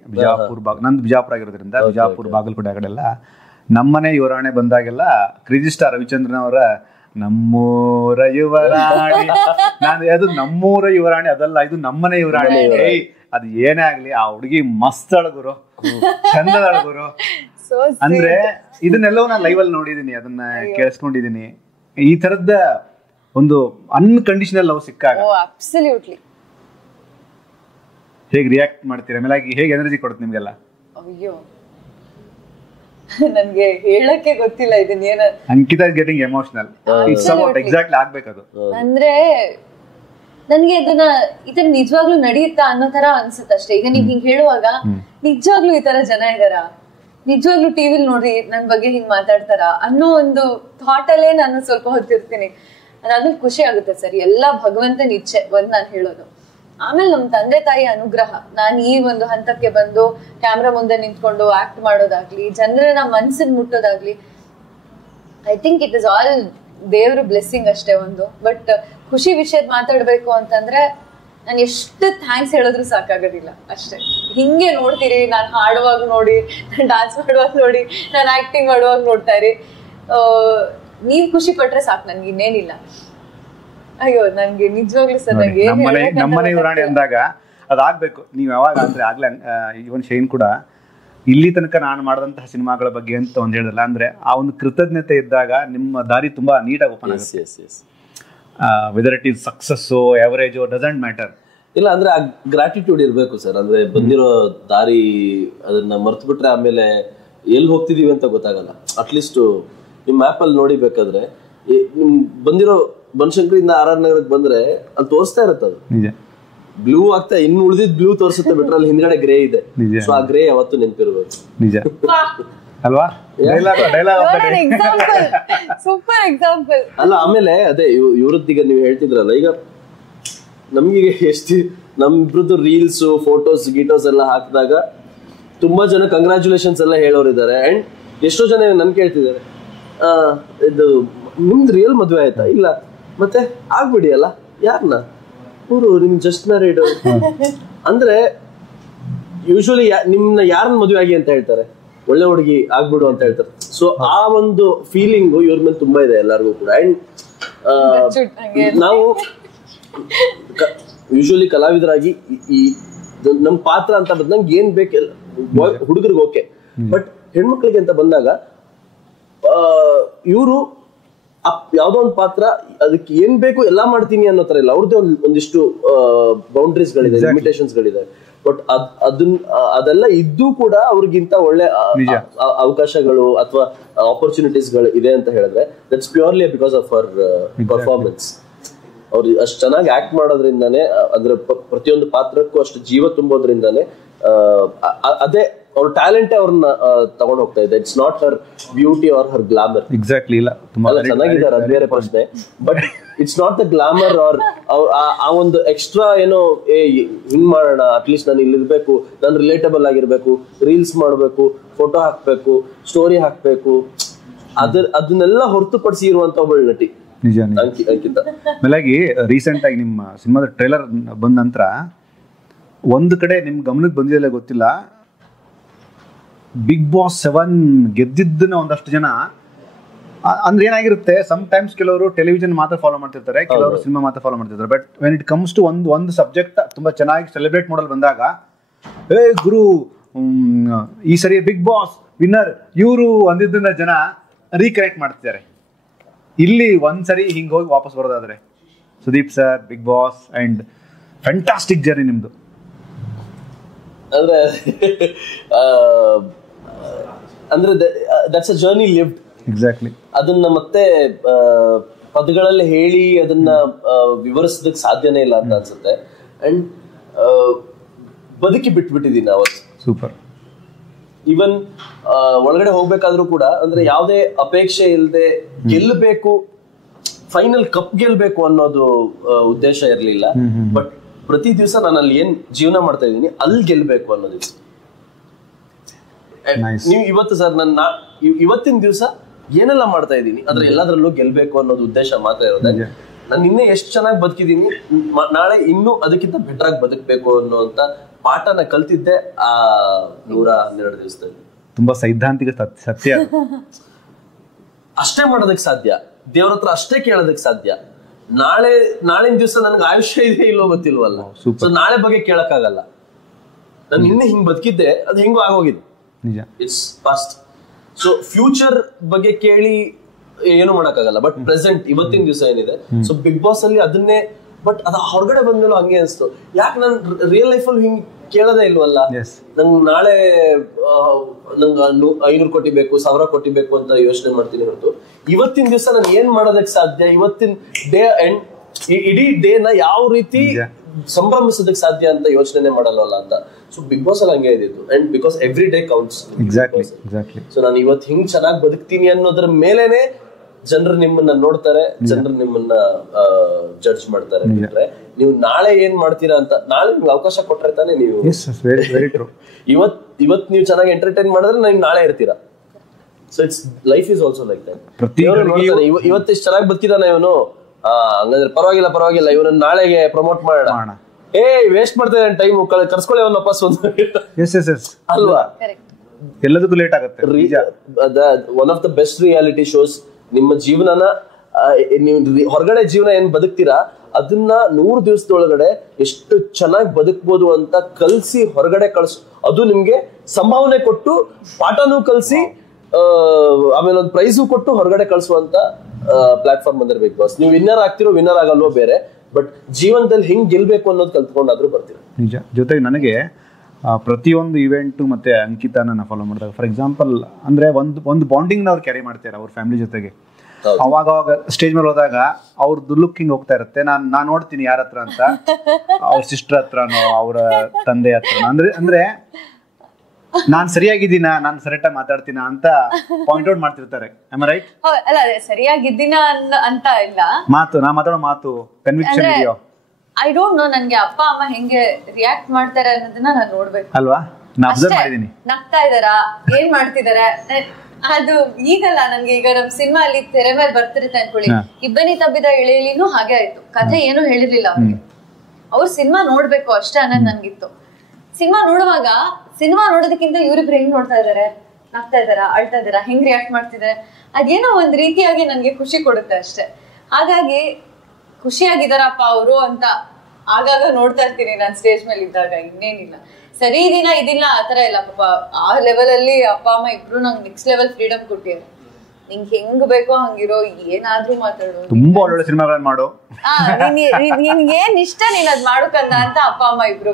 ನಂದು ಬಿಜಾಪುರ ಆಗಿರೋದ್ರಿಂದ ಬಿಜಾಪುರ ಬಾಗಲಕೋಟೆ ಕಡೆಲ್ಲ ನಮ್ಮನೆ ಯುವರಾಣಿ ಬಂದಾಗೆಲ್ಲ ಕ್ರೇಜಿ ಸ್ಟಾರ್ ರವಿಚಂದ್ರನ್ ಅವರ ನಮ್ಮೂರ ಯುವರಾಣಿ, ನಾನು ಅದು ನಮ್ಮೂರ ಯುವರಾಣಿ ಅದಲ್ಲ, ಇದು ನಮ್ಮನೆ ಯುವರಾಣಿ. ಅದು ಏನೇ ಆಗ್ಲಿ ಆ ಹುಡುಗಿ ಮಸ್ತ್ ಅಳಗುರು, ಚಂದದ ಅಳಗುರು. ಅಂದ್ರೆ ಇದನ್ನೆಲ್ಲವೂ ನಾನು ಲೈವ್ ಅಲ್ಲಿ ನೋಡಿದೀನಿ, ಅದನ್ನ ಕೇಳಿಸ್ಕೊಂಡಿದೀನಿ. ಈ ತರದ ಒಂದು ಅನ್ಕಂಡೀಷನಲ್ ಲವ್ ಸಿಕ್ಕಾಗ ಹೇಗೆ ರಿಯಾಕ್ಟ್ ಮಾಡ್ತೀರಾ? ಆಮೇಲೆ ಹೇಗೆ ಎನರ್ಜಿ ಕೊಡುತ್ತೆ ನಿಮ್ಗೆಲ್ಲ? ಅಯ್ಯೋ ನನ್ಗೆ ಹೇಳಕ್ಕೆ ಗೊತ್ತಿಲ್ಲ ಇದನ್ನೇನ. Ankita is getting emotional. It's about exactly ಆಗ್ಬೇಕದು. ಅಂದ್ರೆ ನನ್ಗೆ ಇದನ್ನ ನಿಜವಾಗ್ಲೂ ನಡೆಯುತ್ತಾ ಅನ್ನೋ ತರ ಅನ್ಸುತ್ತೆ ಅಷ್ಟೇ. ಈಗ ನೀವ್ ಹಿಂಗ್ ಹೇಳುವಾಗ ನಿಜವಾಗ್ಲೂ ಈ ತರ ಜನ ಇದಾರ, ನಿಜವಾಗ್ಲೂ ಟಿವಿಲ್ ನೋಡಿ ನನ್ ಬಗ್ಗೆ ಹಿಂಗ್ ಮಾತಾಡ್ತಾರ ಅನ್ನೋ ಒಂದು ಥಾಟ್ ಅಲ್ಲೇ ನಾನು ಸ್ವಲ್ಪ ಹೊತ್ತಿರ್ತೀನಿ. ಅದಾದ್ಮೇಲೆ ಖುಷಿ ಆಗುತ್ತೆ ಸರ್. ಎಲ್ಲ ಭಗವಂತನ ಇಚ್ಛೆ ಒಂದ್ ನಾನು ಹೇಳೋದು. ಆಮೇಲೆ ನಮ್ ತಂದೆ ತಾಯಿ ಅನುಗ್ರಹ. ನಾನು ಈ ಒಂದು ಹಂತಕ್ಕೆ ಬಂದು ಕ್ಯಾಮ್ರಾ ಮುಂದೆ ನಿಂತ್ಕೊಂಡು ಆಕ್ಟ್ ಮಾಡೋದಾಗ್ಲಿ, ಜನರನ್ನ ಮನ್ಸನ್ ಮುಟ್ಟೋದಾಗ್ಲಿ, I think it is all ದೇವ್ರ ಬ್ಲೆಸ್ಸಿಂಗ್ ಅಷ್ಟೇ ಒಂದು. ಬಟ್ ಖುಷಿ ವಿಷಯದ ಮಾತಾಡ್ಬೇಕು ಅಂತಂದ್ರೆ ನಾನು ಎಷ್ಟು ಥ್ಯಾಂಕ್ಸ್ ಹೇಳಿದ್ರು ಸಾಕಾಗೋದಿಲ್ಲ ಅಷ್ಟೇ. ಹಿಂಗೆ ನೋಡ್ತೀರಿ, ನಾನು ಹಾಡುವಾಗ ನೋಡಿ, ನಾನು ಡಾನ್ಸ್ ಮಾಡುವಾಗ ನೋಡಿ, ನಾನು ಆಕ್ಟಿಂಗ್ ಮಾಡುವಾಗ ನೋಡ್ತಾ ಇರಿ. ನೀವ್ ಖುಷಿ ಪಟ್ರೆ ಸಾಕು, ನನ್ಗೆ ಇನ್ನೇನಿಲ್ಲ. ಅಯ್ಯೋ ನನ್ಗೆ ನಿಜವಾಗ್ಲೂ ಸರ್ ನಂಗೆ ನಮ್ಮನೆ ಯುವರಾಣಿ ಅಂದಾಗ ಅದಾಗ್ಬೇಕು. ನೀವ್ ಯಾವಾಗ ಅಂದ್ರೆ ಆಗ್ಲೇ ಇವನ್ ಶೈನ್ ಕೂಡ ಇಲ್ಲಿ ತನಕ ನಾನು ಮಾಡಿದಂತಹ ಸಿನಿಮಾಗಳ ಬಗ್ಗೆ ಅಂತ ಒಂದ್ ಹೇಳಿದ್ರಲ್ಲ, ಅಂದ್ರೆ ಆ ಒಂದು ಕೃತಜ್ಞತೆ ಇದ್ದಾಗ ನಿಮ್ಮ ದಾರಿ ತುಂಬಾ ನೀಟಾಗಿ ಓಪನ್ ಆಗುತ್ತೆ. Weather it is success average doesn't matter. ಇಲ್ಲ ಅಂದ್ರೆ ಆ ಗ್ರಾಟಿಟ್ಯೂಡ್ ಇರ್ಬೇಕು ಸರ್. ಅಂದ್ರೆ ಬಂದಿರೋ ದಾರಿ ಅದನ್ನ ಮರ್ತು ಬಿಟ್ರೆ ಆಮೇಲೆ ಎಲ್ಲಿ ಹೋಗ್ತಿದೀವಿ ಅಂತ ಗೊತ್ತಾಗಲ್ಲ. ಅಟ್ಲೀಸ್ಟ್ ನಿಮ್ ಮ್ಯಾಪ್ ಅಲ್ಲಿ ನೋಡಿಬೇಕಾದ್ರೆ ನಿಮ್ ಬಂದಿರೋ ಬನಶಂಕರಿಯಿಂದ RR ನಗರಕ್ಕೆ ಬಂದ್ರೆ ಅಲ್ಲಿ ತೋರಿಸ್ತಾ ಇರುತ್ತೆ ಅದು. ಬ್ಲೂ ಆಗ್ತಾ ಇನ್ನು ಉಳಿದಿದ್ ಬ್ಲೂ ತೋರಿಸುತ್ತೆ ಬಿಟ್ರೆ ಅಲ್ಲಿ ಹಿಂದ್ಗಡೆ ಗ್ರೇ ಇದೆ. ನಿಜ. ಸೊ ಆ ಗ್ರೇ ಯಾವತ್ತು ನೆನಪಿರ್ಬೇಕು. ನಿಜ ಅಲ್ವಾ? ಸೂಪರ್ ಎಕ್ಸಾಂಪಲ್ ಅಲ್ಲ ಆಮೇಲೆ ಅದೇ ಇವ್ರದ್ದೀಗ ನೀವು ಹೇಳ್ತಿದ್ರಲ್ಲ, ಈಗ ನಮ್ಗೆ ಎಷ್ಟು ನಮ್ಮಿಬ್ರದ್ದು ರೀಲ್ಸ್ ಫೋಟೋಸ್ ಗೀಟೋಸ್ ಎಲ್ಲ ಹಾಕಿದಾಗ ತುಂಬಾ ಜನ ಕಂಗ್ರಾಚುಲೇಷನ್ಸ್ ಎಲ್ಲ ಹೇಳೋರಿದ್ದಾರೆ. ಅಂಡ್ ಎಷ್ಟೋ ಜನ ನನ್ ಕೇಳ್ತಿದ್ದಾರೆ, ಇದು ನಿಮ್ದು ರಿಯಲ್ ಮದ್ವೆ ಆಯ್ತಾ? ಇಲ್ಲ ಮತ್ತೆ ಆಗ್ಬಿಡಿ ಅಲ್ಲ, ಯಾರನ್ನ ಅವರು ನಿಮ್ ಜಸ್ಟ್ ಮ್ಯಾರಿಡ್ ಅಂದ್ರೆ ಯೂಶುವಲಿ ನಿಮ್ನ ಯಾರನ್ನ ಮದುವೆ ಆಗಿ ಅಂತ ಹೇಳ್ತಾರೆ, ಒಳ್ಳೆ ಹುಡುಗಿ ಆಗ್ಬಿಡು ಅಂತ ಹೇಳ್ತಾರೆ. ಸೊ ಆ ಒಂದು ಫೀಲಿಂಗ್ ಇವ್ರ ಮೇಲೆ ತುಂಬಾ ಇದೆ ಎಲ್ಲರಿಗೂ ಕೂಡ. ಅಂಡ್ ನಾವು ಯೂಶುವಲಿ ಕಲಾವಿದರಾಗಿ ಈ ನಮ್ ಪಾತ್ರ ಅಂತ ಬಂದಂಗೆ ಏನ್ ಬೇಕೆಲ್ಲ ಹುಡುಗರಿಗೆ ಓಕೆ, ಬಟ್ ಹೆಣ್ಮಕ್ಳಿಗೆ ಅಂತ ಬಂದಾಗ ಇವರು ಯಾವ್ದೋ ಒಂದು ಪಾತ್ರ ಅದಕ್ಕೆ ಏನ್ ಬೇಕು ಎಲ್ಲಾ ಮಾಡ್ತೀನಿ ಅನ್ನೋ ತರ ಇಲ್ಲ. ಅವ್ರದ್ದೇ ಒಂದಿಷ್ಟು ಬೌಂಡ್ರೀಸ್ ಗಳಿದೆ, ಲಿಮಿಟೇಷನ್ಸ್ ಗಳಿದೆ. ಬಟ್ ಅದೆಲ್ಲ ಇದ್ದು ಕೂಡ ಅವ್ರಿಗಿಂತ ಒಳ್ಳೆ ಅವಕಾಶಗಳು ಅಥವಾ ಆಪರ್ಚುನಿಟೀಸ್ ಗಳು ಇದೆ ಅಂತ ಹೇಳಿದ್ರೆ that's purely because of our performance. ಅವ್ರು ಅಷ್ಟು ಚೆನ್ನಾಗಿ ಆಕ್ಟ್ ಮಾಡೋದ್ರಿಂದಾನೇ, ಅಂದ್ರೆ ಪ್ರತಿಯೊಂದು ಪಾತ್ರಕ್ಕೂ ಅಷ್ಟು ಜೀವ ತುಂಬೋದ್ರಿಂದಾನೇ ಅದೇ ಅವ್ರ ಟ್ಯಾಲೆಂಟ್ ಅವ್ರನ್ನ ತಗೊಂಡ್ ಹೋಗ್ತಾ ಇದೆ. It's not her beauty or her glamour. Exactly ಇಲ್ಲ, ತುಂಬಾ ಚೆನ್ನಾಗಿದ್ದಾರೆ, ಅದು ಬೇರೆ ಪ್ರಶ್ನೆ. But it's not the glamour or ಆ ಒಂದು ಎಕ್ಸ್ಟ್ರಾ ಏನೋ ಹಿಂಗ್ ಮಾಡೋಣ, ಅಟ್ಲೀಸ್ಟ್ ನಾನು ಇಲ್ಲಿರ್ಬೇಕು, ನಾನು ರಿಲೇಟಬಲ್ ಆಗಿರ್ಬೇಕು, ರೀಲ್ಸ್ ಮಾಡ್ಬೇಕು, ಫೋಟೋ ಹಾಕ್ಬೇಕು, ಸ್ಟೋರಿ ಹಾಕ್ಬೇಕು, ಅದನ್ನೆಲ್ಲ ಹೊರತುಪಡಿಸಿ ಇರುವಂತ ಒಬ್ಬಳು ನಟಿ. ನಿಜ. ಅಂಕಿತ ಮೇಲಾಗಿ ರೀಸೆಂಟ್ ಆಗಿ ನಿಮ್ಮ ಸಿನಿಮಾದ ಟ್ರೈಲರ್ ಬಂದ ನಂತರ ಒಂದು ಕಡೆ ನಿಮ್ ಗಮನಕ್ಕೆ ಬಂದಿದೆಲ್ಲ ಗೊತ್ತಿಲ್ಲ, ಬಿಗ್ ಬಾಸ್ 7 ಗೆದ್ದಿದ್ದನ್ನ ಒಂದಷ್ಟು ಜನ ಅಂದ್ರೆ ಏನಾಗಿರುತ್ತೆ, ಸಮ್ ಟೈಮ್ಸ್ ಕೆಲವರು ಟೆಲಿವಿಷನ್ ಮಾತ್ರ ಫಾಲೋ ಮಾಡ್ತಿರ್ತಾರೆ, ಕೆಲವರು ಸಿನಿಮಾ ಮಾತ್ರ ಫಾಲೋ ಮಾಡ್ತಿರ್ತಾರೆ. But when it comes to ಒಂದು ಸಬ್ಜೆಕ್ಟ್ ತುಂಬಾ ಚೆನ್ನಾಗಿ ಸೆಲೆಬ್ರೇಟ್ ಮಾಡಲ್ ಬಂದಾಗ, ಏ ಗುರು ಈ ಸರಿ ಬಿಗ್ ಬಾಸ್ ವಿನ್ನರ್ ಇವರು ಅಂದಿದ್ದನ್ನ ಜನ ರೀಕನೆಕ್ಟ್ ಮಾಡ್ತಿದ್ದಾರೆ. ಇಲ್ಲಿ ಒಂದ್ಸರಿ ಹಿಂಗೆ ಹೋಗಿ ವಾಪಸ್ ಬರೋದಾದ್ರೆ Sudeep sir, Bigg Boss and fantastic journey ನಿಮ್ದು. ಅಂದ್ರೆ that's a journey lived. Exactly. ಅದನ್ನ ಮತ್ತೆ ಪದಗಳಲ್ಲಿ ಹೇಳಿ ಅದನ್ನ ವಿವರಿಸೋದಕ್ಕೆ ಸಾಧ್ಯನೇ ಇಲ್ಲ ಅಂತ ಅನ್ಸುತ್ತೆ. ಅಂಡ್ ಬದುಕಿ ಬಿಟ್ಬಿಟ್ಟಿದೀನಿ ಅವತ್ತು. ಸೂಪರ್. ಈವನ್ ಒಳಗಡೆ ಹೋಗ್ಬೇಕಾದ್ರೂ ಕೂಡ ಅಂದ್ರೆ ಯಾವುದೇ ಅಪೇಕ್ಷೆ ಇಲ್ಲದೆ ಗೆಲ್ಲಬೇಕು, ಫೈನಲ್ ಕಪ್ ಗೆಲ್ಬೇಕು ಅನ್ನೋದು ಉದ್ದೇಶ ಇರ್ಲಿಲ್ಲ. ಬಟ್ ಪ್ರತಿ ದಿವಸ ನಾನು ಅಲ್ಲಿ ಏನ್ ಜೀವನ ಮಾಡ್ತಾ ಇದ್ದೀನಿ ಅಲ್ಲಿ ಗೆಲ್ಬೇಕು ಅನ್ನೋದು. ನೀವು ಇವತ್ತು ಸರ್ ನನ್ನ ಇವತ್ತಿನ ದಿವಸ ಏನೆಲ್ಲ ಮಾಡ್ತಾ ಇದ್ದೀನಿ ಅಂದ್ರೆ ಎಲ್ಲದ್ರಲ್ಲೂ ಗೆಲ್ಬೇಕು ಅನ್ನೋದು ಉದ್ದೇಶ ಮಾತ್ರ ಇರೋದೆ. ನಾನು ನಿನ್ನೆ ಎಷ್ಟು ಚೆನ್ನಾಗಿ ಬದುಕಿದೀನಿ, ನಾಳೆ ಇನ್ನೂ ಅದಕ್ಕಿಂತ ಬೆಟರ್ ಆಗಿ ಬದುಕಬೇಕು ಅನ್ನೋಂತ ಪಾಠನ ಕಲ್ತಿದ್ದೆ ಆ 112 ದಿವಸದಲ್ಲಿ. ತುಂಬಾ ಸೈದ್ಧಾಂತಿಕ ಸತ್ಯ. ಅಷ್ಟೇ ಮಾಡೋದಕ್ಕೆ ಸಾಧ್ಯ, ದೇವ್ರ ಹತ್ರ ಅಷ್ಟೇ ಕೇಳೋದಕ್ಕೆ ಸಾಧ್ಯ. ನಾಳಿನ ದಿವಸ ನನಗೆ ಆಯುಷ್ಯ ಇದೆ ಇಲ್ಲೋ ಗೊತ್ತಿಲ್ವಲ್ಲ, ಸೊ ನಾಳೆ ಬಗ್ಗೆ ಕೇಳಕ್ಕಾಗಲ್ಲ. ನಾನು ನಿನ್ನೆ ಹಿಂಗ್ ಬದುಕಿದ್ದೆ, ಅದು ಹೆಂಗೋ ಆಗೋಗಿದೆ, ಇಟ್ಸ್ ಪಾಸ್ಟ್. ಸೊ ಫ್ಯೂಚರ್ ಬಗ್ಗೆ ಕೇಳಿ ಏನು ಮಾಡಕ್ಕಾಗಲ್ಲ. ಬಟ್ ಪ್ರೆಸೆಂಟ್ ಇವತ್ತಿನ ದಿವಸ ಏನಿದೆ, ಸೊ ಬಿಗ್ ಬಾಸ್ ಅಲ್ಲಿ ಅದನ್ನೇ. ಬಟ್ ಅದ ಹೊರಗಡೆ ಬಂದ್ಮೇಲೆ ಹಂಗೆ ಅನ್ಸ್ತು, ಯಾಕೆ ನಾನು ರಿಯಲ್ ಲೈಫ್ ಅಲ್ಲಿ ಹಿಂಗ್ ಕೇಳೋದೇ ಇಲ್ವಲ್ಲ. ನಂಗೆ ನಾಳೆ ನಂಗೆ 500 ಕೋಟಿ ಬೇಕು, 1000 ಕೋಟಿ ಬೇಕು ಅಂತ ಯೋಚನೆ ಮಾಡ್ತೀನಿ ಹೊರತು ಇವತ್ತಿನ ದಿವಸ ನಾನು ಏನ್ ಮಾಡೋದಕ್ಕೆ ಸಾಧ್ಯ, ಇವತ್ತಿನ ಡೇ ಅಂಡ್ ಇಡೀ ಡೇನ ಯಾವ ರೀತಿ ಸಂಭ್ರಮಿಸೋದಕ್ಕೆ ಸಾಧ್ಯ ಅಂತ ಯೋಚನೆ ಮಾಡಲ್ವಲ್ಲ ಅಂತ. ಸೊ ಬಿಗ್ ಬಾಸ್ ಅಲ್ಲಿ ಹಂಗೆ ಇದ್ದಿತ್ತು. And because every day counts. So ನಾನು ಇವತ್ತು ಹಿಂಗ್ ಚೆನ್ನಾಗಿ ಬದುಕ್ತೀನಿ ಅನ್ನೋದ್ರ ಮೇಲೆನೆ ಜನರು ನಿಮ್ಮನ್ನ ನೋಡ್ತಾರೆ, ಜನರು ನಿಮ್ಮನ್ನ ಜಡ್ಜ್ ಮಾಡ್ತಾರೆ. ನೀವು ನಾಳೆ ಏನ್ ಮಾಡ್ತೀರಾ ಅಂತ ನಾಳೆ ನಿಮ್ಗೆ ಅವಕಾಶ ಕೊಟ್ರೆ ತಾನೇ ನೀವು. ಇವತ್ ನೀವು ಚೆನ್ನಾಗಿ ಎಂಟರ್ಟೈನ್ ಮಾಡಿದ್ರೆ ನೀವು ನಾಳೆ ಇರ್ತೀರಾ. So it's life is also like that. ಇವತ್ತಿಷ್ಟು ಚೆನ್ನಾಗಿ ಬದುಕಿದಾನ ಇವನು, ಹಂಗಂದ್ರೆ ಪರವಾಗಿಲ್ಲ ಇವನನ್ನ ನಾಳೆಗೆ ಪ್ರಮೋಟ್ ಮಾಡೋಣ. ವೇಸ್ಟ್ ಮಾಡ್ತಾ ಇದ್ದಾನೆ ಟೈಮ್, ಕರ್ಸ್ಕೊಳ್ಳಿ ಅವನ್ನ ವಾಪಸ್ ಅಲ್ವಾ. ಎಲ್ಲದಕ್ಕೂ ಲೇಟ್ ಆಗುತ್ತೆ. One of the best reality shows. ನಿಮ್ಮ ಜೀವನನ ನೀವು ಹೊರಗಡೆ ಜೀವನ ಏನ್ ಬದುಕ್ತೀರಾ ಅದನ್ನ 100 ದಿವಸದೊಳಗಡೆ ಎಷ್ಟು ಚೆನ್ನಾಗಿ ಬದುಕ್ಬೋದು ಅಂತ ಕಲ್ಸಿ ಹೊರಗಡೆ ಅದು ನಿಮ್ಗೆ ಸಂಭಾವನೆ ಕೊಟ್ಟು ಪಾಠನೂ ಕಲ್ಸಿ ಆಮೇಲೆ ಒಂದು ಪ್ರೈಸು ಕೊಟ್ಟು ಹೊರಗಡೆ ಕಳಿಸುವಂತ ಪ್ಲಾಟ್ಫಾರ್ಮ್ ಅಂದ್ರೆ ಬಿಗ್ ಬಾಸ್. ನೀವು ವಿನ್ನರ್ ಆಗ್ತಿರೋ ವಿನ್ನರ್ ಆಗಲ್ವೋ ಬೇರೆ, ಬಟ್ ಜೀವನದಲ್ಲಿ ಹಿಂಗ್ ಗೆಲ್ಬೇಕು ಅನ್ನೋದು ಕಲ್ತ್ಕೊಂಡಾದ್ರೂ ಬರ್ತೀರಾ. ನಿಜ. ಜೊತೆಗೆ ನನಗೆ ಪ್ರತಿಯೊಂದು ಇವೆಂಟು ಮತ್ತೆ ಅಂಕಿತಾನ ಫಾಲೋ ಮಾಡಿದಾಗ, ಫಾರ್ ಎಕ್ಸಾಂಪಲ್ ಅಂದ್ರೆ ಒಂದು ಬಾಂಡಿಂಗ್ ಅವ್ರು ಕ್ಯಾರಿ ಮಾಡ್ತಾರೆ ಅವ್ರ ಫ್ಯಾಮಿಲಿ ಜೊತೆಗೆ. ಅವಾಗ ಸ್ಟೇಜ್ ಮೇಲೆ ಹೋದಾಗ ಅವ್ರದ್ದು ಲುಕ್ ಹಿಂಗ್ ಹೋಗ್ತಾ ಇರುತ್ತೆ. ನಾನ್ ನೋಡ್ತೀನಿ ಯಾರ ಹತ್ರ ಅಂತ, ಅವ್ರ ಸಿಸ್ಟರ್ ಹತ್ರನೋ ಅವ್ರ ತಂದೆ ಹತ್ರನೋ. ಅಂದ್ರೆ ನಾನ್ ಸರಿಯಾಗಿದ್ದೀನ, ನಾನ್ ಕರೆಕ್ಟಾಗಿ ಮಾತಾಡ್ತೀನ ಅಂತ ಪಾಯಿಂಟ್ ಔಟ್ ಮಾಡ್ತಿರ್ತಾರೆ. ರೈಟ್? ಅಲ್ಲ, ಅದೇ ಸರಿಯಾಗಿದ್ದೀನ ಅಂತ ಇಲ್ಲ, ನಾ ಮಾತಾಡೋ ಮಾತು ಕನ್ವಿಕ್ಷನ್ ಇದೆಯೋ ಐ ಡೋಂಟ್ ನೋ. ನನ್ಗೆ ಅಪ್ಪ ಅಮ್ಮ ಹೆಂಗೆ ರಿಯಾಕ್ಟ್ ಮಾಡ್ತಾರೆ ಅನ್ನೋದನ್ನ ನಾನು ನೋಡ್ಬೇಕು ಅಲ್ವಾ. ನಾ ಅಬ್ಸರ್ವ್ ಮಾಡಿದೀನಿ. ನಗ್ತಾ ಇದಾರಾ, ಏನ್ ಮಾಡ್ತಿದಾರೆ, ಅದು ಈಗಲ್ಲ. ನನ್ಗೆ ಈಗ ನಮ್ ಸಿನಿಮಾ ಅಲ್ಲಿ ತೆರೆ ಮೇಲೆ ಬರ್ತಿರುತ್ತೆ ಅನ್ಕೊಳ್ಳಿ, ಇಬ್ಬನಿ ತಬ್ಬಿದ ಇಳೆಯಲಿನೂ ಹಾಗೆ ಆಯ್ತು. ಕಥೆ ಏನು ಹೇಳಿರ್ಲಿಲ್ಲ ಅವ್ರಿಗೆ, ಅವ್ರು ಸಿನಿಮಾ ನೋಡ್ಬೇಕು ಅಷ್ಟೇ ಅನ್ನೋದು ನನ್ಗಿತ್ತು. ಸಿನಿಮಾ ನೋಡುವಾಗ ಸಿನಿಮಾ ನೋಡೋದಕ್ಕಿಂತ ಇವ್ರಿಬ್ರು ಹೆಂಗ್ ನೋಡ್ತಾ ಇದಾರೆ, ನಗ್ತಾ ಇದಾರ, ಅಳ್ತಾ ಇದಾರ, ಹೆಂಗ್ ರಿಯಾಕ್ಟ್ ಮಾಡ್ತಿದಾರೆ, ಅದೇನೋ ಒಂದ್ ರೀತಿಯಾಗಿ ನನ್ಗೆ ಖುಷಿ ಕೊಡುತ್ತೆ ಅಷ್ಟೇ. ಹಾಗಾಗಿ ಖುಷಿಯಾಗಿದಾರಪ್ಪ ಅವರು ಅಂತ ಆಗಾಗ ನೋಡ್ತಾ ಇರ್ತೀನಿ ನಾನು ಸ್ಟೇಜ್ ಮೇಲೆ ಇದ್ದಾಗ. ಇನ್ನೇನಿಲ್ಲ, ಸರಿ ಇದೀನ ಇದಿಲ್ಲ ಆತರ ಇಲ್ಲ. ಪಾಪ ಆ ಲೆವೆಲ್ ಅಲ್ಲಿ ಅಪ್ಪ ಅಮ್ಮ ಇಬ್ರು ನಂಗೆ ನೆಕ್ಸ್ಟ್ ಲೆವೆಲ್ ಫ್ರೀಡಮ್ ಕೊಟ್ಟಿದ್ದಾರೆ. ನಿಂಗೆ ಹೆಂಗ್ ಬೇಕೋ ಹಂಗಿರೋ, ಏನಾದ್ರೂ ಮಾತಾಡು, ತುಂಬಾ ಒಳ್ಳೆ ಸಿನಿಮಾಗಳನ್ನ ಮಾಡು, ನಿನ್ಗೆ ಏನ್ ಇಷ್ಟ ನೀನ್ ಅದ್ ಮಾಡುಕಂದ ಅಂತ ಅಪ್ಪ ಅಮ್ಮ ಇಬ್ರು.